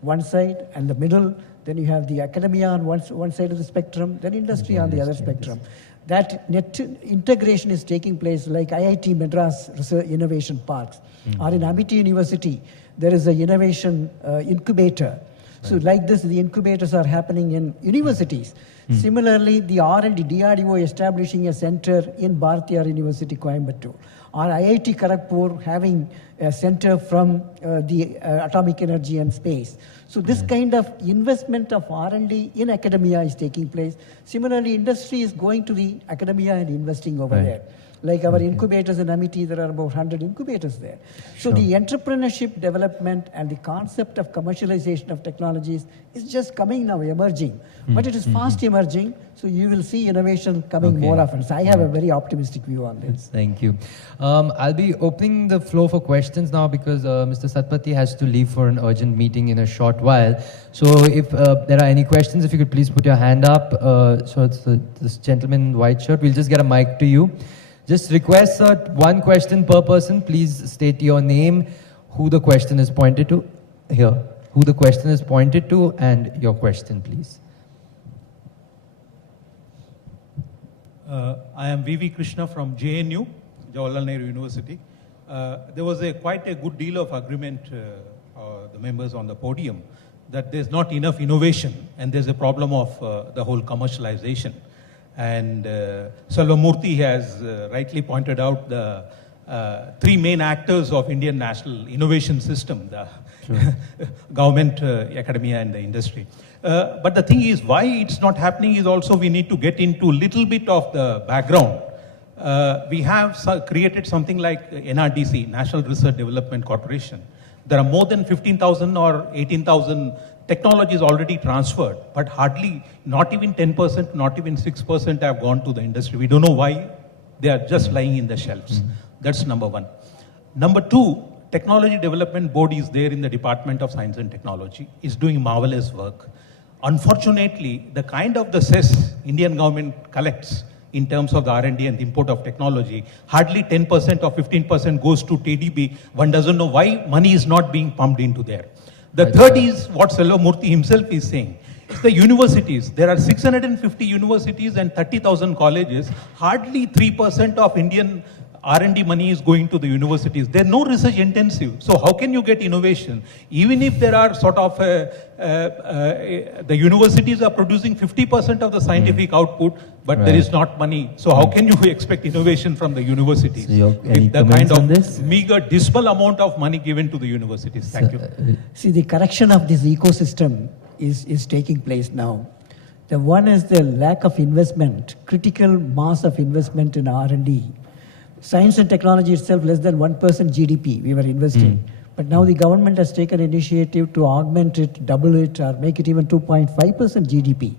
one side, and the middle, then you have the academia on one side of the spectrum, then industry on the other spectrum. That integration is taking place like IIT Madras Research Innovation Parks, or in Amity University, there is an innovation incubator. So like this, the incubators are happening in universities. Similarly, the R&D, DRDO establishing a center in Bharatiyar University, Coimbatore, or IIT Kharagpur having a center from the atomic energy and space. So this kind of investment of R&D in academia is taking place. Similarly, industry is going to the academia and investing over there. Like our incubators in Amity, there are about 100 incubators there. So the entrepreneurship development and the concept of commercialization of technologies is just coming now, emerging. But it is fast emerging, so you will see innovation coming more often. So I have a very optimistic view on this. Thank you. I'll be opening the floor for questions now because Mr. Satpathy has to leave for an urgent meeting in a short while. So if there are any questions, if you could please put your hand up. So it's this gentleman in white shirt. We'll just get a mic to you. Just request one question per person. Please state your name, who the question is pointed to, who the question is pointed to, and your question, please. I am V.V. Krishna from JNU, Jawaharlal Nehru University. There was quite a good deal of agreement, the members on the podium, that there's not enough innovation and there's a problem of the whole commercialization. And Salvamurthy has rightly pointed out the three main actors of Indian national innovation system, the government, academia and the industry. But the thing is, why it's not happening is also we need to get into a little bit of the background. We have created something like NRDC, National Research Development Corporation. There are more than 15,000 or 18,000 technologies already transferred, but hardly, not even 10%, not even 6% have gone to the industry. We don't know why. They are just lying in the shelves. That's number one. Number two, Technology Development Board is there in the Department of Science and Technology, is doing marvelous work. Unfortunately, the kind of the cess Indian government collects in terms of the R&D and the import of technology, hardly 10% or 15% goes to TDB. One doesn't know why money is not being pumped into there. The third is what Salvamurthy himself is saying. It's the universities. There are 650 universities and 30,000 colleges. Hardly 3% of Indian R&D money is going to the universities. They're no research intensive. So how can you get innovation? Even if there are sort of, the universities are producing 50% of the scientific output, but there is not money. So how can you expect innovation from the universities? So with the kind of meager, dismal amount of money given to the universities. Thank you. See, the correction of this ecosystem is taking place now. The one is the lack of investment, critical mass of investment in R&D. Science and technology itself less than 1% GDP we were investing. But now the government has taken initiative to augment it, double it, or make it even 2.5% GDP.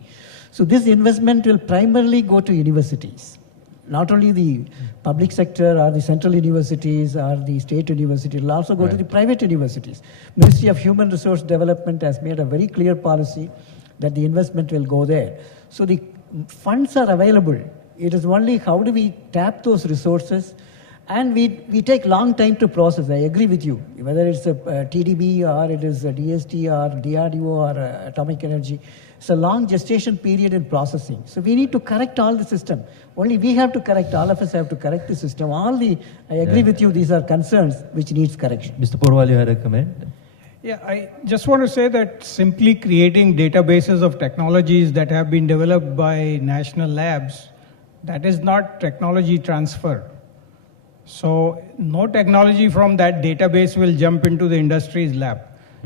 So this investment will primarily go to universities. Not only the public sector or the central universities or the state university, it will also go to the private universities. Ministry of Human Resource Development has made a very clear policy that the investment will go there. So the funds are available. It is only how do we tap those resources, and we take long time to process. I agree with you. Whether it's a TDB or it is a DST or DRDO or atomic energy, it's a long gestation period in processing. So we need to correct all the system. Only we have to correct, all of us have to correct the system. I agree with you, these are concerns which needs correction. Mr. Porwal, you had a comment? Yeah, I just want to say that simply creating databases of technologies that have been developed by national labs, that is not technology transfer. So no technology from that database will jump into the industry's lab.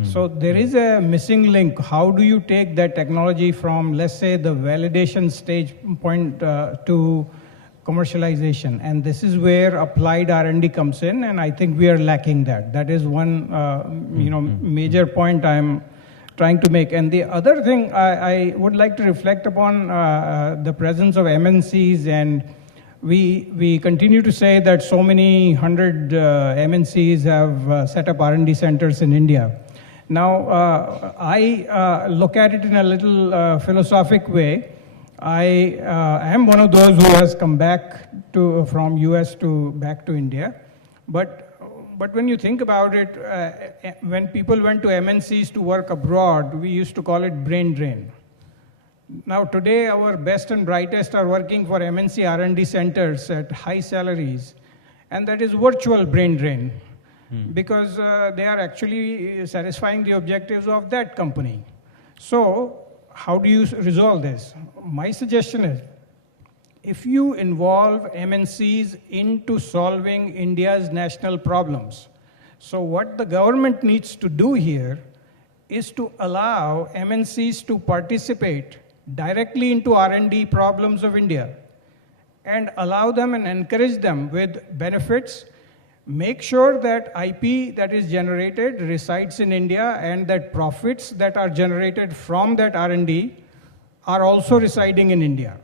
So there is a missing link. How do you take that technology from, let's say, the validation stage point to commercialization? And this is where applied R&D comes in, and I think we are lacking that. That is one major point I'm trying to make. And the other thing I would like to reflect upon the presence of MNCs, and we continue to say that so many 100 MNCs have set up R&D centers in India. Now, I look at it in a little philosophic way. I am one of those who has come back from US back to India. But when you think about it, when people went to MNCs to work abroad, we used to call it brain drain. Now today, our best and brightest are working for MNC R&D centers at high salaries, and that is virtual brain drain, because they are actually satisfying the objectives of that company. So how do you resolve this? My suggestion is, if you involve MNCs into solving India's national problems, so what the government needs to do here is to allow MNCs to participate directly into R&D problems of India and allow them and encourage them with benefits. Make sure that IP that is generated resides in India and that profits that are generated from that R&D are also residing in India.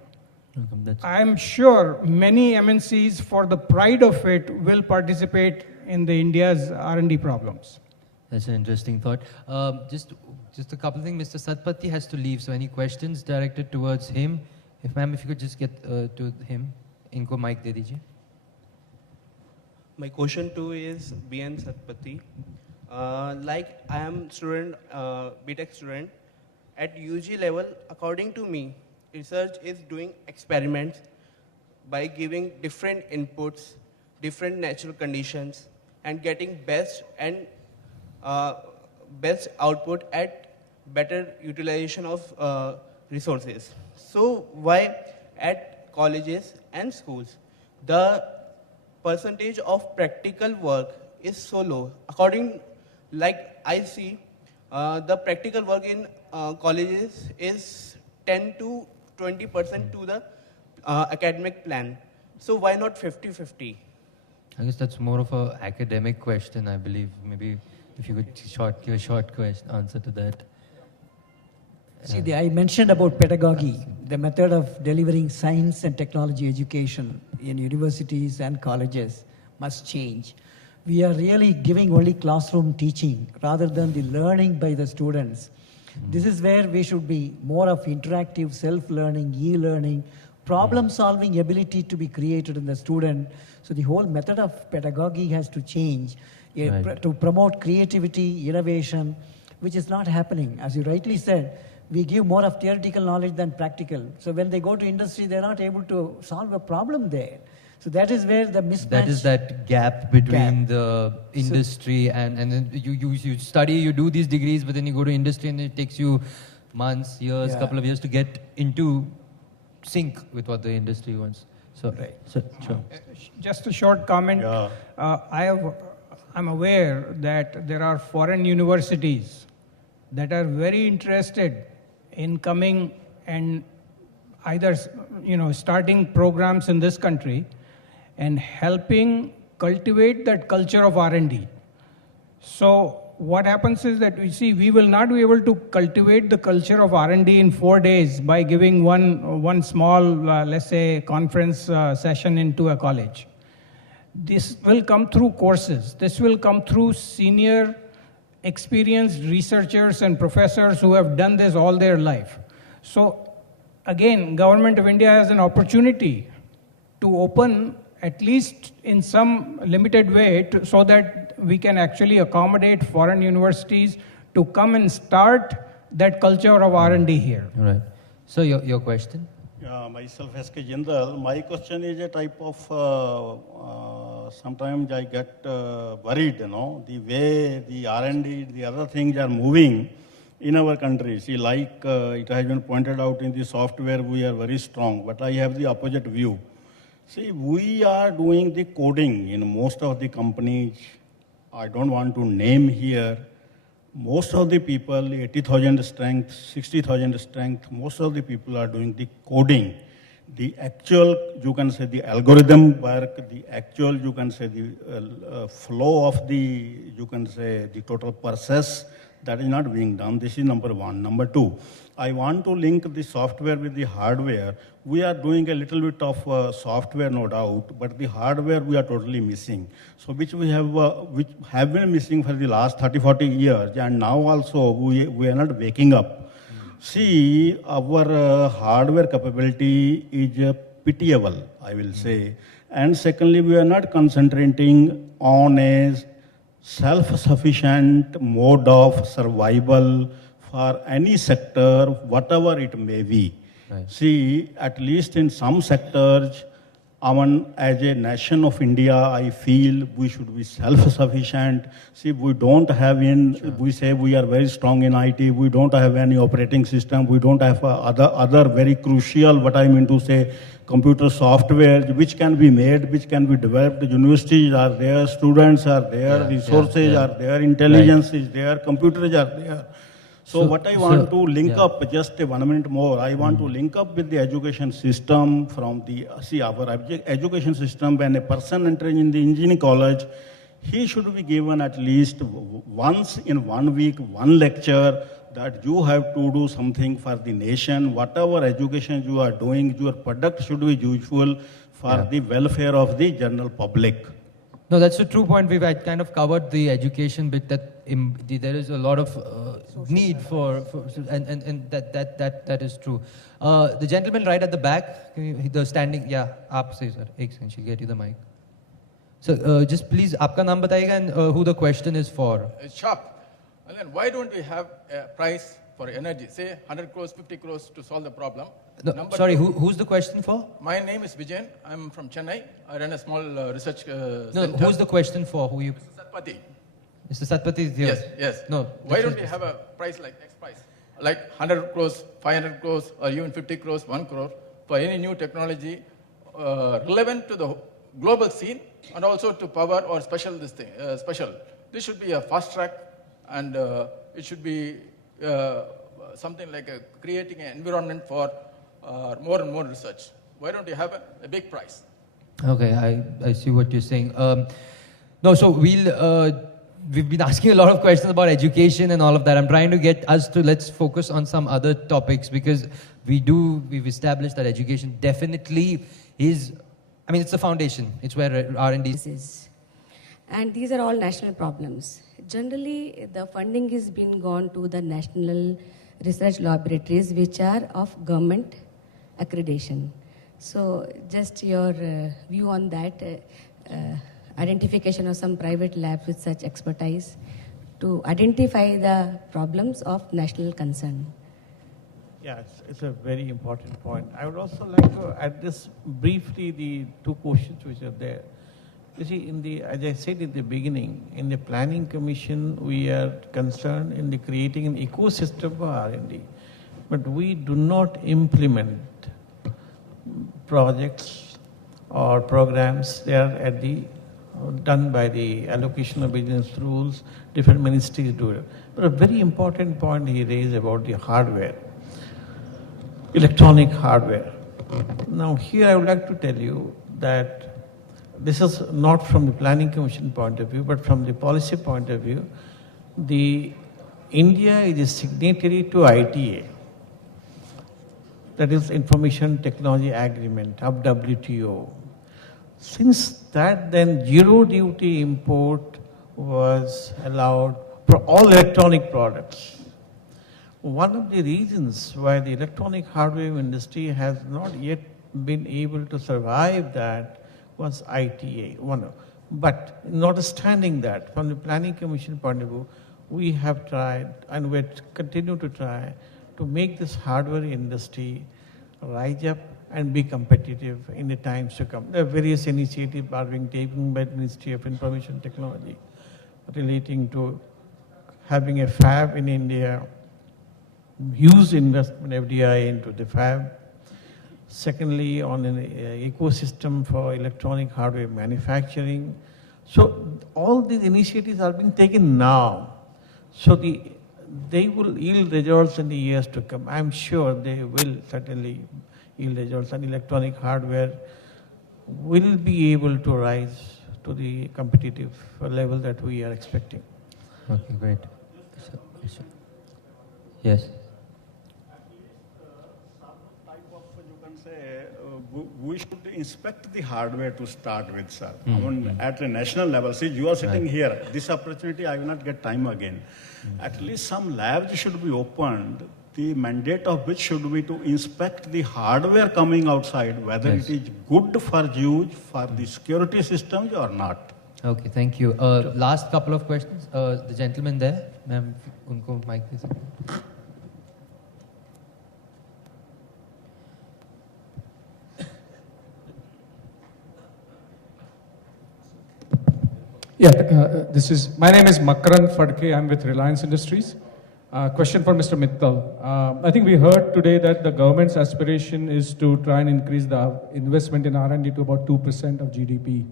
I'm sure many MNCs, for the pride of it, will participate in the India's R&D problems. That's an interesting thought. Just a couple of things. Mr. Satpathy has to leave, so any questions directed towards him? If ma'am, if you could just get to him. Inko mic de dijiye. My question too is BN Satpathy. Like I am student, BTech student, at UG level, according to me, research is doing experiments by giving different inputs, different natural conditions, and getting best output at better utilization of resources. So why at colleges and schools, the percentage of practical work is so low? According, like I see, the practical work in colleges is 10 to 20% to the academic plan. So why not 50-50? I guess that's more of an academic question, I believe. Maybe if you could give a short answer to that. See, I mentioned about pedagogy, the method of delivering science and technology education in universities and colleges must change. We are really giving only classroom teaching rather than the learning by the students. This is where we should be more of interactive self-learning, e-learning, problem-solving ability to be created in the student. So the whole method of pedagogy has to change to promote creativity, innovation, which is not happening. As you rightly said, we give more of theoretical knowledge than practical. So when they go to industry, they're not able to solve a problem there. So that is where the mismatch... That is that gap between the industry and then you study, you do these degrees, but then you go to industry and it takes you months, years, couple of years to get into sync with what the industry wants. So, sure. Just a short comment. I'm aware that there are foreign universities that are very interested in coming and either starting programs in this country and helping cultivate that culture of R&D. So what happens is that we will not be able to cultivate the culture of R&D in 4 days by giving one small, let's say, conference session into a college. This will come through courses. This will come through senior experienced researchers and professors who have done this all their life. So again, Government of India has an opportunity to open, at least in some limited way, so that we can actually accommodate foreign universities to come and start that culture of R&D here. Right. So your question? Yeah, myself, S.K. Jindal. My question is a type of, sometimes I get worried, the way the R&D, the other things are moving in our country. See, like it has been pointed out in the software, we are very strong, but I have the opposite view. See, we are doing the coding in most of the companies. I don't want to name here. Most of the people, 80,000 strength, 60,000 strength, most of the people are doing the coding. The actual, you can say, the algorithm work, the actual, you can say, the flow of the, you can say, the total process, that is not being done. This is number one. Number two, I want to link the software with the hardware. We are doing a little bit of software, no doubt, but the hardware we are totally missing. So which have been missing for the last 30, 40 years, and now also we are not waking up. See, our hardware capability is pitiable, I will say. And secondly, we are not concentrating on a self-sufficient mode of survival for any sector, whatever it may be. Right. See, at least in some sectors, As a nation of India, I feel we should be self-sufficient. See, we don't have we say we are very strong in IT, we don't have any operating system, we don't have other very crucial, what I mean to say, computer software, which can be made, which can be developed. Universities are there, students are there, resources are there, intelligence is there, computers are there. So what I want to link up, just 1 minute more, I want to link up with the education system from our education system, when a person entering in the engineering college, he should be given at least once in 1 week, one lecture that you have to do something for the nation. Whatever education you are doing, your product should be useful for the welfare of the general public. No, that's a true point. We've kind of covered the education bit, that there is a lot of need for and that is true. The gentleman right at the back, the standing, aap say sir, ek second, she'll get you the mic. So just please, aapka naam bataiega and who the question is for. It's sharp. And then why don't we have a price for energy, say 100 crores, 50 crores to solve the problem? No, sorry, who's the question for? My name is Vijayan. I'm from Chennai. I run a small research No, center. who's the question for? Who you? Mr. Satpathy. Mr. Satpathy is here. Yes, yes. No. Why don't we have a price like X price? Like 100 crores, 500 crores, or even 50 crores, 1 crore for any new technology relevant to the global scene and also to power or special this thing, special. This should be a fast track, and it should be something like creating an environment for more and more research. Why don't you have a big price? Okay, I see what you're saying. No, so we've been asking a lot of questions about education and all of that. I'm trying to get us to let's focus on some other topics, because we've established that education definitely is, I mean, it's the foundation. It's where R&D is. And these are all national problems. Generally, the funding is being gone to the national research laboratories, which are of government accreditation. So just your view on that, identification of some private labs with such expertise to identify the problems of national concern. Yeah, it's a very important point. I would also like to address briefly the two questions which are there. You see, as I said in the beginning, in the Planning Commission, we are concerned in creating an ecosystem for R&D. But we do not implement projects or programs. They are done by the allocation of business rules. Different ministries do it. But a very important point he raised about the hardware, electronic hardware. Now here I would like to tell you that this is not from the Planning Commission point of view, but from the policy point of view. India is a signatory to ITA, that is Information Technology Agreement of WTO. Since that, then zero duty import was allowed for all electronic products. One of the reasons why the electronic hardware industry has not yet been able to survive that was ITA. But notwithstanding that, from the Planning Commission point of view, we have tried and we continue to try to make this hardware industry rise up and be competitive in the times to come. There are various initiatives are being taken by the Ministry of Information Technology relating to having a fab in India, huge investment FDI into the fab. Secondly, on an ecosystem for electronic hardware manufacturing. So all these initiatives are being taken now. So they will yield results in the years to come. I'm sure they will certainly yield results, and electronic hardware will be able to rise to the competitive level that we are expecting. Okay, great. Yes. We should inspect the hardware to start with, sir. I mean, at a national level. See, you are sitting here. This opportunity, I will not get time again. At least some labs should be opened, the mandate of which should be to inspect the hardware coming outside, whether it is good for use for the security systems or not. Okay, thank you. Last couple of questions. The gentleman there, ma'am, unko mic de sakte. Yeah, my name is Makran Fadke. I'm with Reliance Industries. Question for Mr. Mittal. I think we heard today that the government's aspiration is to try and increase the investment in R&D to about 2% of GDP.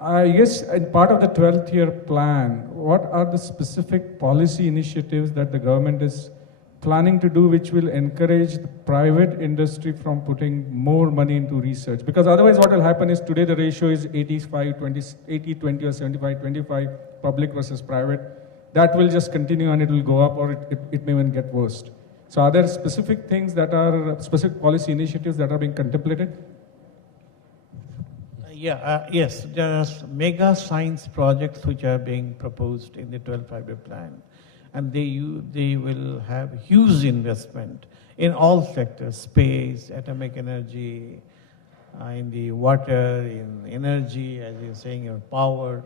I guess in part of the 12th year plan, what are the specific policy initiatives that the government is planning to do which will encourage the private industry from putting more money into research? Because otherwise what will happen is today the ratio is 80-20 or 75-25, public versus private. That will just continue and it will go up, or it may even get worse. So are there specific things that are, specific policy initiatives that are being contemplated? Yes, there are mega science projects which are being proposed in the 12th Five-Year Plan. And they will have huge investment in all sectors: space, atomic energy, in the water, in energy, as you're saying, in power.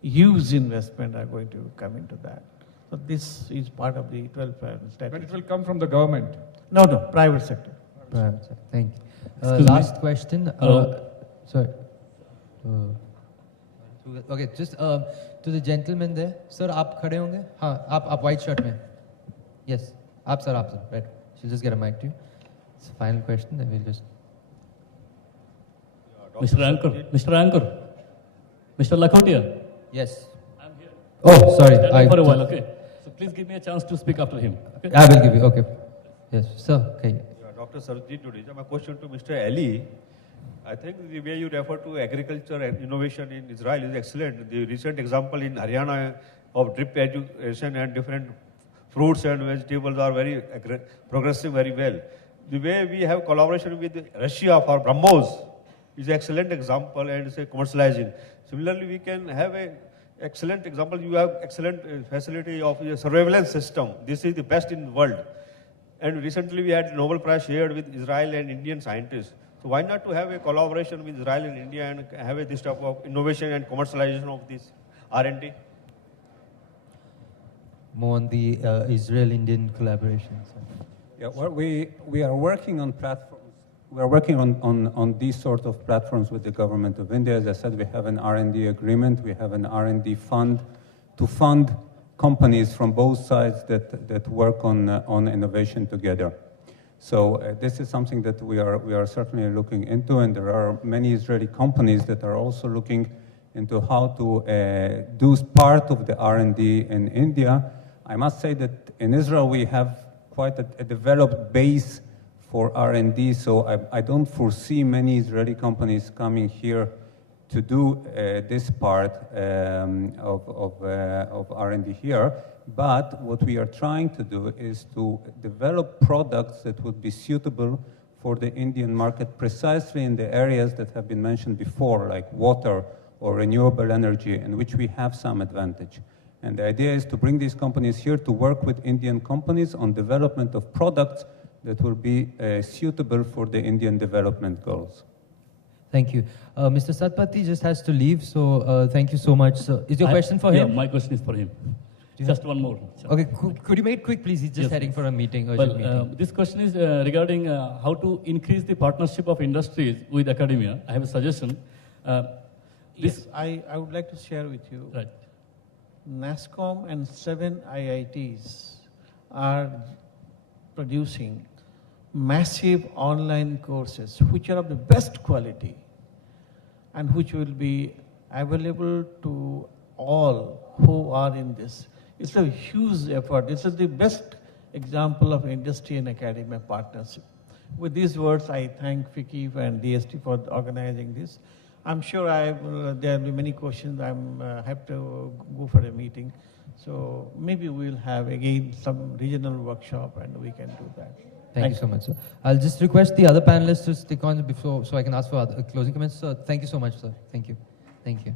Huge investment are going to come into that. So this is part of the 12th strategy. But it will come from the government? No, private sector. Private sector. Thank you. Last question. Sorry. Okay, just to the gentleman there. Sir, आप खड़े होंगे? हाँ, आप white shirt में. Yes, आप sir, right. She'll just get a mic to you. It's a final question, then we'll just. Mr. Anchor, Mr. Lakhotia. Yes. I'm here. Oh, sorry. For a while, okay. So please give me a chance to speak after him. Okay? I will give you. Okay. Yes, sir. Okay. Dr. Sarojit Dudeja, my question to Mr. Ali. I think the way you refer to agriculture and innovation in Israel is excellent. The recent example in Haryana of drip education and different fruits and vegetables are very progressing very well. The way we have collaboration with Russia for BrahMos is an excellent example and it's a commercializing. Similarly, we can have an excellent example. You have excellent facility of a surveillance system. This is the best in the world. And recently we had Nobel Prize shared with Israel and Indian scientists. So why not to have a collaboration with Israel and India and have this type of innovation and commercialization of this R&D? More on the Israel-Indian collaboration. Yeah, well, we are working on platforms. We are working on these sort of platforms with the government of India. As I said, we have an R&D agreement. We have an R&D fund to fund companies from both sides that work on innovation together. So this is something that we are certainly looking into, and there are many Israeli companies that are also looking into how to do part of the R&D in India. I must say that in Israel we have quite a developed base for R&D, so I don't foresee many Israeli companies coming here to do this part of R&D here. But what we are trying to do is to develop products that would be suitable for the Indian market precisely in the areas that have been mentioned before, like water or renewable energy, in which we have some advantage. And the idea is to bring these companies here to work with Indian companies on development of products that will be suitable for the Indian development goals. Thank you. Mr. Satpathy just has to leave, so thank you so much. So, is your question for him? Yeah, my question is for him. Just one more. Okay, could you make it quick, please? He's just heading for a meeting, urgent meeting. This question is regarding how to increase the partnership of industries with academia. I have a suggestion. Yes, I would like to share with you. Right. NASSCOM and 7 IITs are producing massive online courses which are of the best quality and which will be available to all who are in this. It's a huge effort. This is the best example of industry and academia partnership. With these words, I thank FICCI and DST for organizing this. I'm sure there will be many questions. I have to go for a meeting. So maybe we'll have again some regional workshop and we can do that. Thank you so much, sir. I'll just request the other panelists to stick on before, so I can ask for other closing comments. Sir, thank you so much, sir. Thank you. Thank you.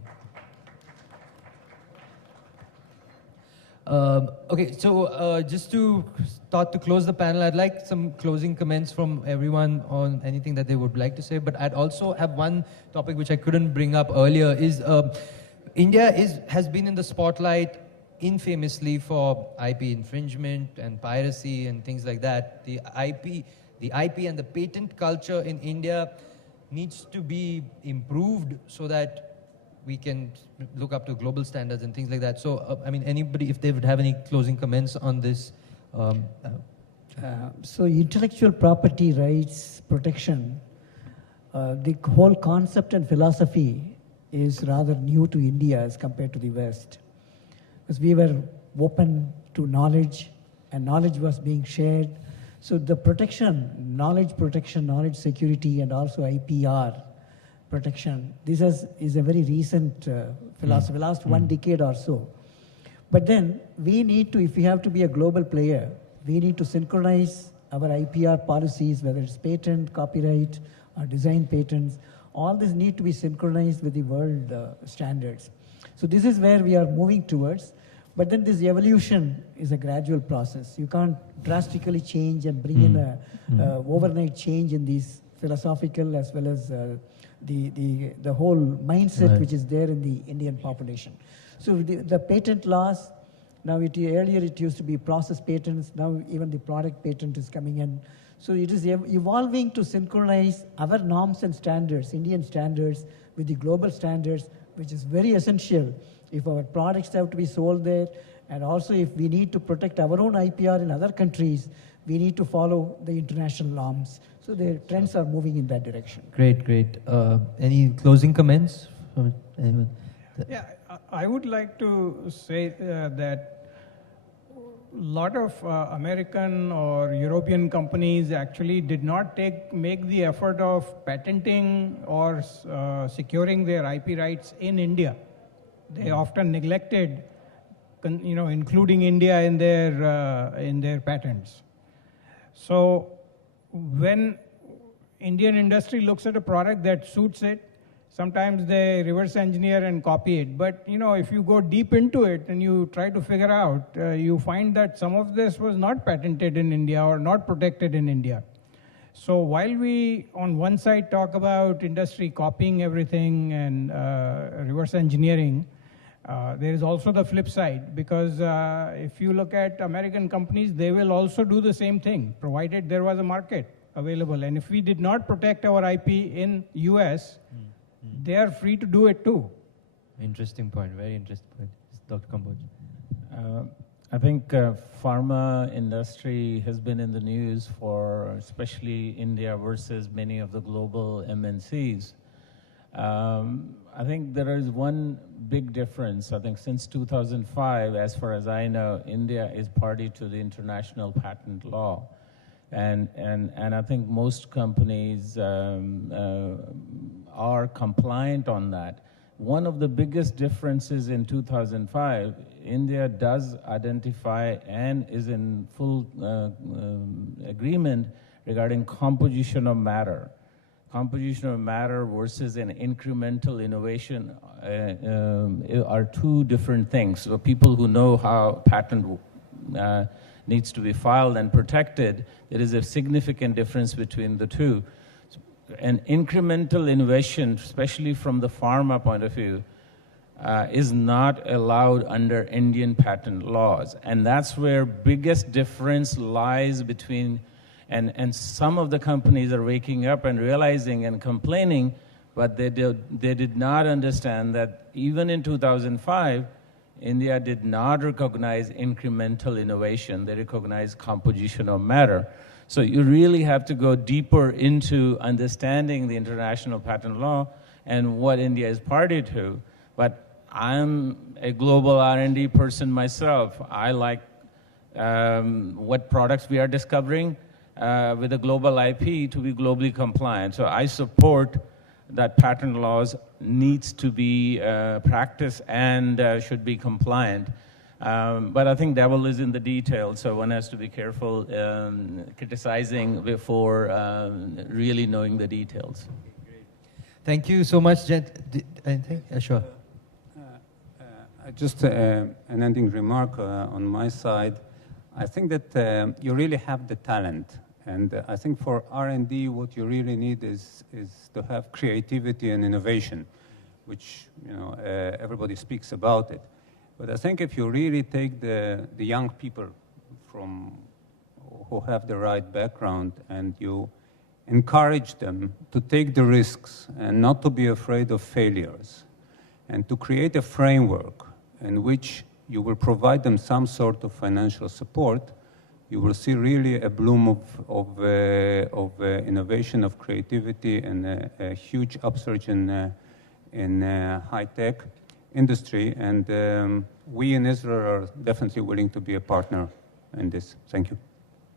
Okay, so just to start to close the panel, I'd like some closing comments from everyone on anything that they would like to say, but I'd also have one topic which I couldn't bring up earlier, is India has been in the spotlight infamously for IP infringement and piracy and things like that. The IP and the patent culture in India needs to be improved so that we can look up to global standards and things like that. So, I mean, anybody, if they would have any closing comments on this. So intellectual property rights protection, the whole concept and philosophy is rather new to India as compared to the West. Because we were open to knowledge, and knowledge was being shared. So the protection, knowledge security, and also IPR protection, this is a very recent philosophy, last 1 decade or so. But then we need to, if we have to be a global player, we need to synchronize our IPR policies, whether it's patent, copyright, or design patents. All this need to be synchronized with the world standards. So this is where we are moving towards. But then this evolution is a gradual process. You can't drastically change and bring in a overnight change in these philosophical as well as the whole mindset which is there in the Indian population. So the patent laws, now earlier it used to be process patents, now even the product patent is coming in. So it is evolving to synchronize our norms and standards, Indian standards, with the global standards, which is very essential if our products have to be sold there, and also if we need to protect our own IPR in other countries, we need to follow the international norms. So the trends are moving in that direction. Great, great. Any closing comments from anyone? Yeah, I would like to say that a lot of American or European companies actually did not make the effort of patenting or securing their IP rights in India. They often neglected, including India in their patents. So when Indian industry looks at a product that suits it, sometimes they reverse engineer and copy it. But if you go deep into it and you try to figure out, you find that some of this was not patented in India or not protected in India. So while we on one side talk about industry copying everything and reverse engineering, there is also the flip side, because if you look at American companies, they will also do the same thing, provided there was a market available. And if we did not protect our IP in US, they are free to do it too. Interesting point, very interesting point. Dr. Kamboj. I think pharma industry has been in the news for especially India versus many of the global MNCs. I think there is one big difference. I think since 2005, as far as I know, India is party to the international patent law. And I think most companies are compliant on that. One of the biggest differences in 2005, India does identify and is in full agreement regarding composition of matter. Composition of matter versus an incremental innovation are two different things. So people who know how patent needs to be filed and protected, there is a significant difference between the two. An incremental innovation, especially from the pharma point of view, is not allowed under Indian patent laws. And that's where biggest difference lies between, and some of the companies are waking up and realizing and complaining, but they did not understand that even in 2005, India did not recognize incremental innovation. They recognized composition of matter. So you really have to go deeper into understanding the international patent law and what India is party to. But I'm a global R&D person myself. I like what products we are discovering with a global IP to be globally compliant. So I support that patent laws needs to be practiced and should be compliant. But I think devil is in the details, so one has to be careful criticizing before really knowing the details. Thank you so much, Jet. Anything? Sure. Just an ending remark on my side. I think that you really have the talent. And I think for R&D, what you really need is to have creativity and innovation, which everybody speaks about it. But I think if you really take the young people who have the right background and you encourage them to take the risks and not to be afraid of failures, and to create a framework in which you will provide them some sort of financial support, you will see really a bloom of innovation, of creativity, and a huge upsurge in high-tech industry. And we in Israel are definitely willing to be a partner in this. Thank you.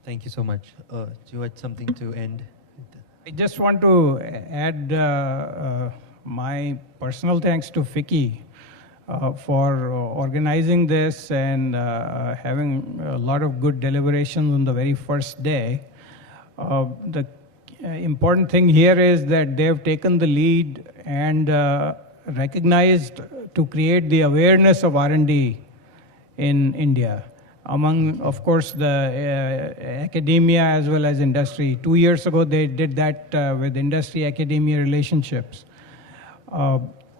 Thank you so much. Do you have something to end? I just want to add my personal thanks to FICCI for organizing this and having a lot of good deliberations on the very first day. The important thing here is that they've taken the lead and recognized to create the awareness of R&D in India among, of course, the academia as well as industry. 2 years ago, they did that with industry-academia relationships.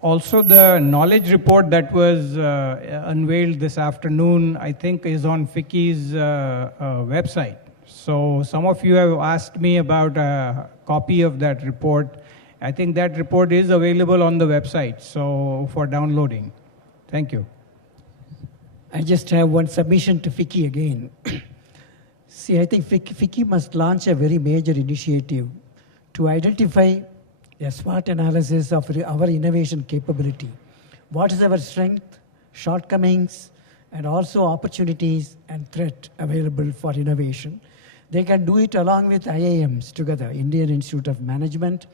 Also, the knowledge report that was unveiled this afternoon, I think, is on FICCI's website. So some of you have asked me about a copy of that report. I think that report is available on the website, so for downloading. Thank you. I just have one submission to FICCI again. See, I think FICCI must launch a very major initiative to identify a SWOT analysis of our innovation capability. What is our strength, shortcomings, and also opportunities and threat available for innovation. They can do it along with IIMs together, Indian Institute of Management,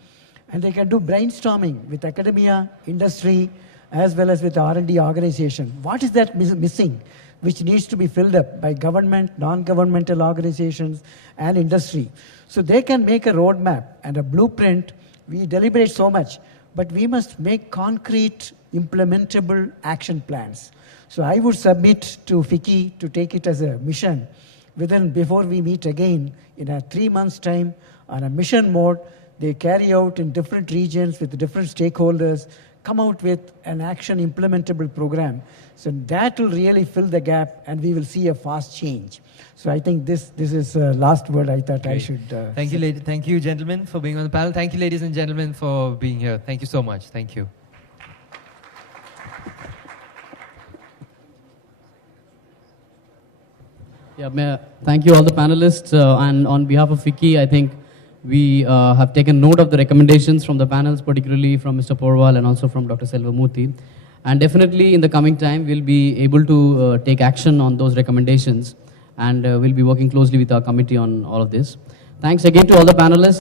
and they can do brainstorming with academia, industry, as well as with R&D organization. What is that missing, which needs to be filled up by government, non-governmental organizations, and industry? So they can make a roadmap and a blueprint. We deliberate so much, but we must make concrete, implementable action plans. So I would submit to FICCI to take it as a mission before we meet again in a 3 months' time on a mission mode. They carry out in different regions with different stakeholders, come out with an action implementable program. So that will really fill the gap and we will see a fast change. So I think this is last word I thought I should Thank you, thank you, gentlemen, for being on the panel. Thank you, ladies and gentlemen, for being here. Thank you so much. Thank you. Yeah, thank you all the panelists. And on behalf of FICCI, I think we have taken note of the recommendations from the panels, particularly from Mr. Porwal and also from Dr. Selvamoorthy. And definitely in the coming time, we'll be able to take action on those recommendations. And we'll be working closely with our committee on all of this. Thanks again to all the panelists.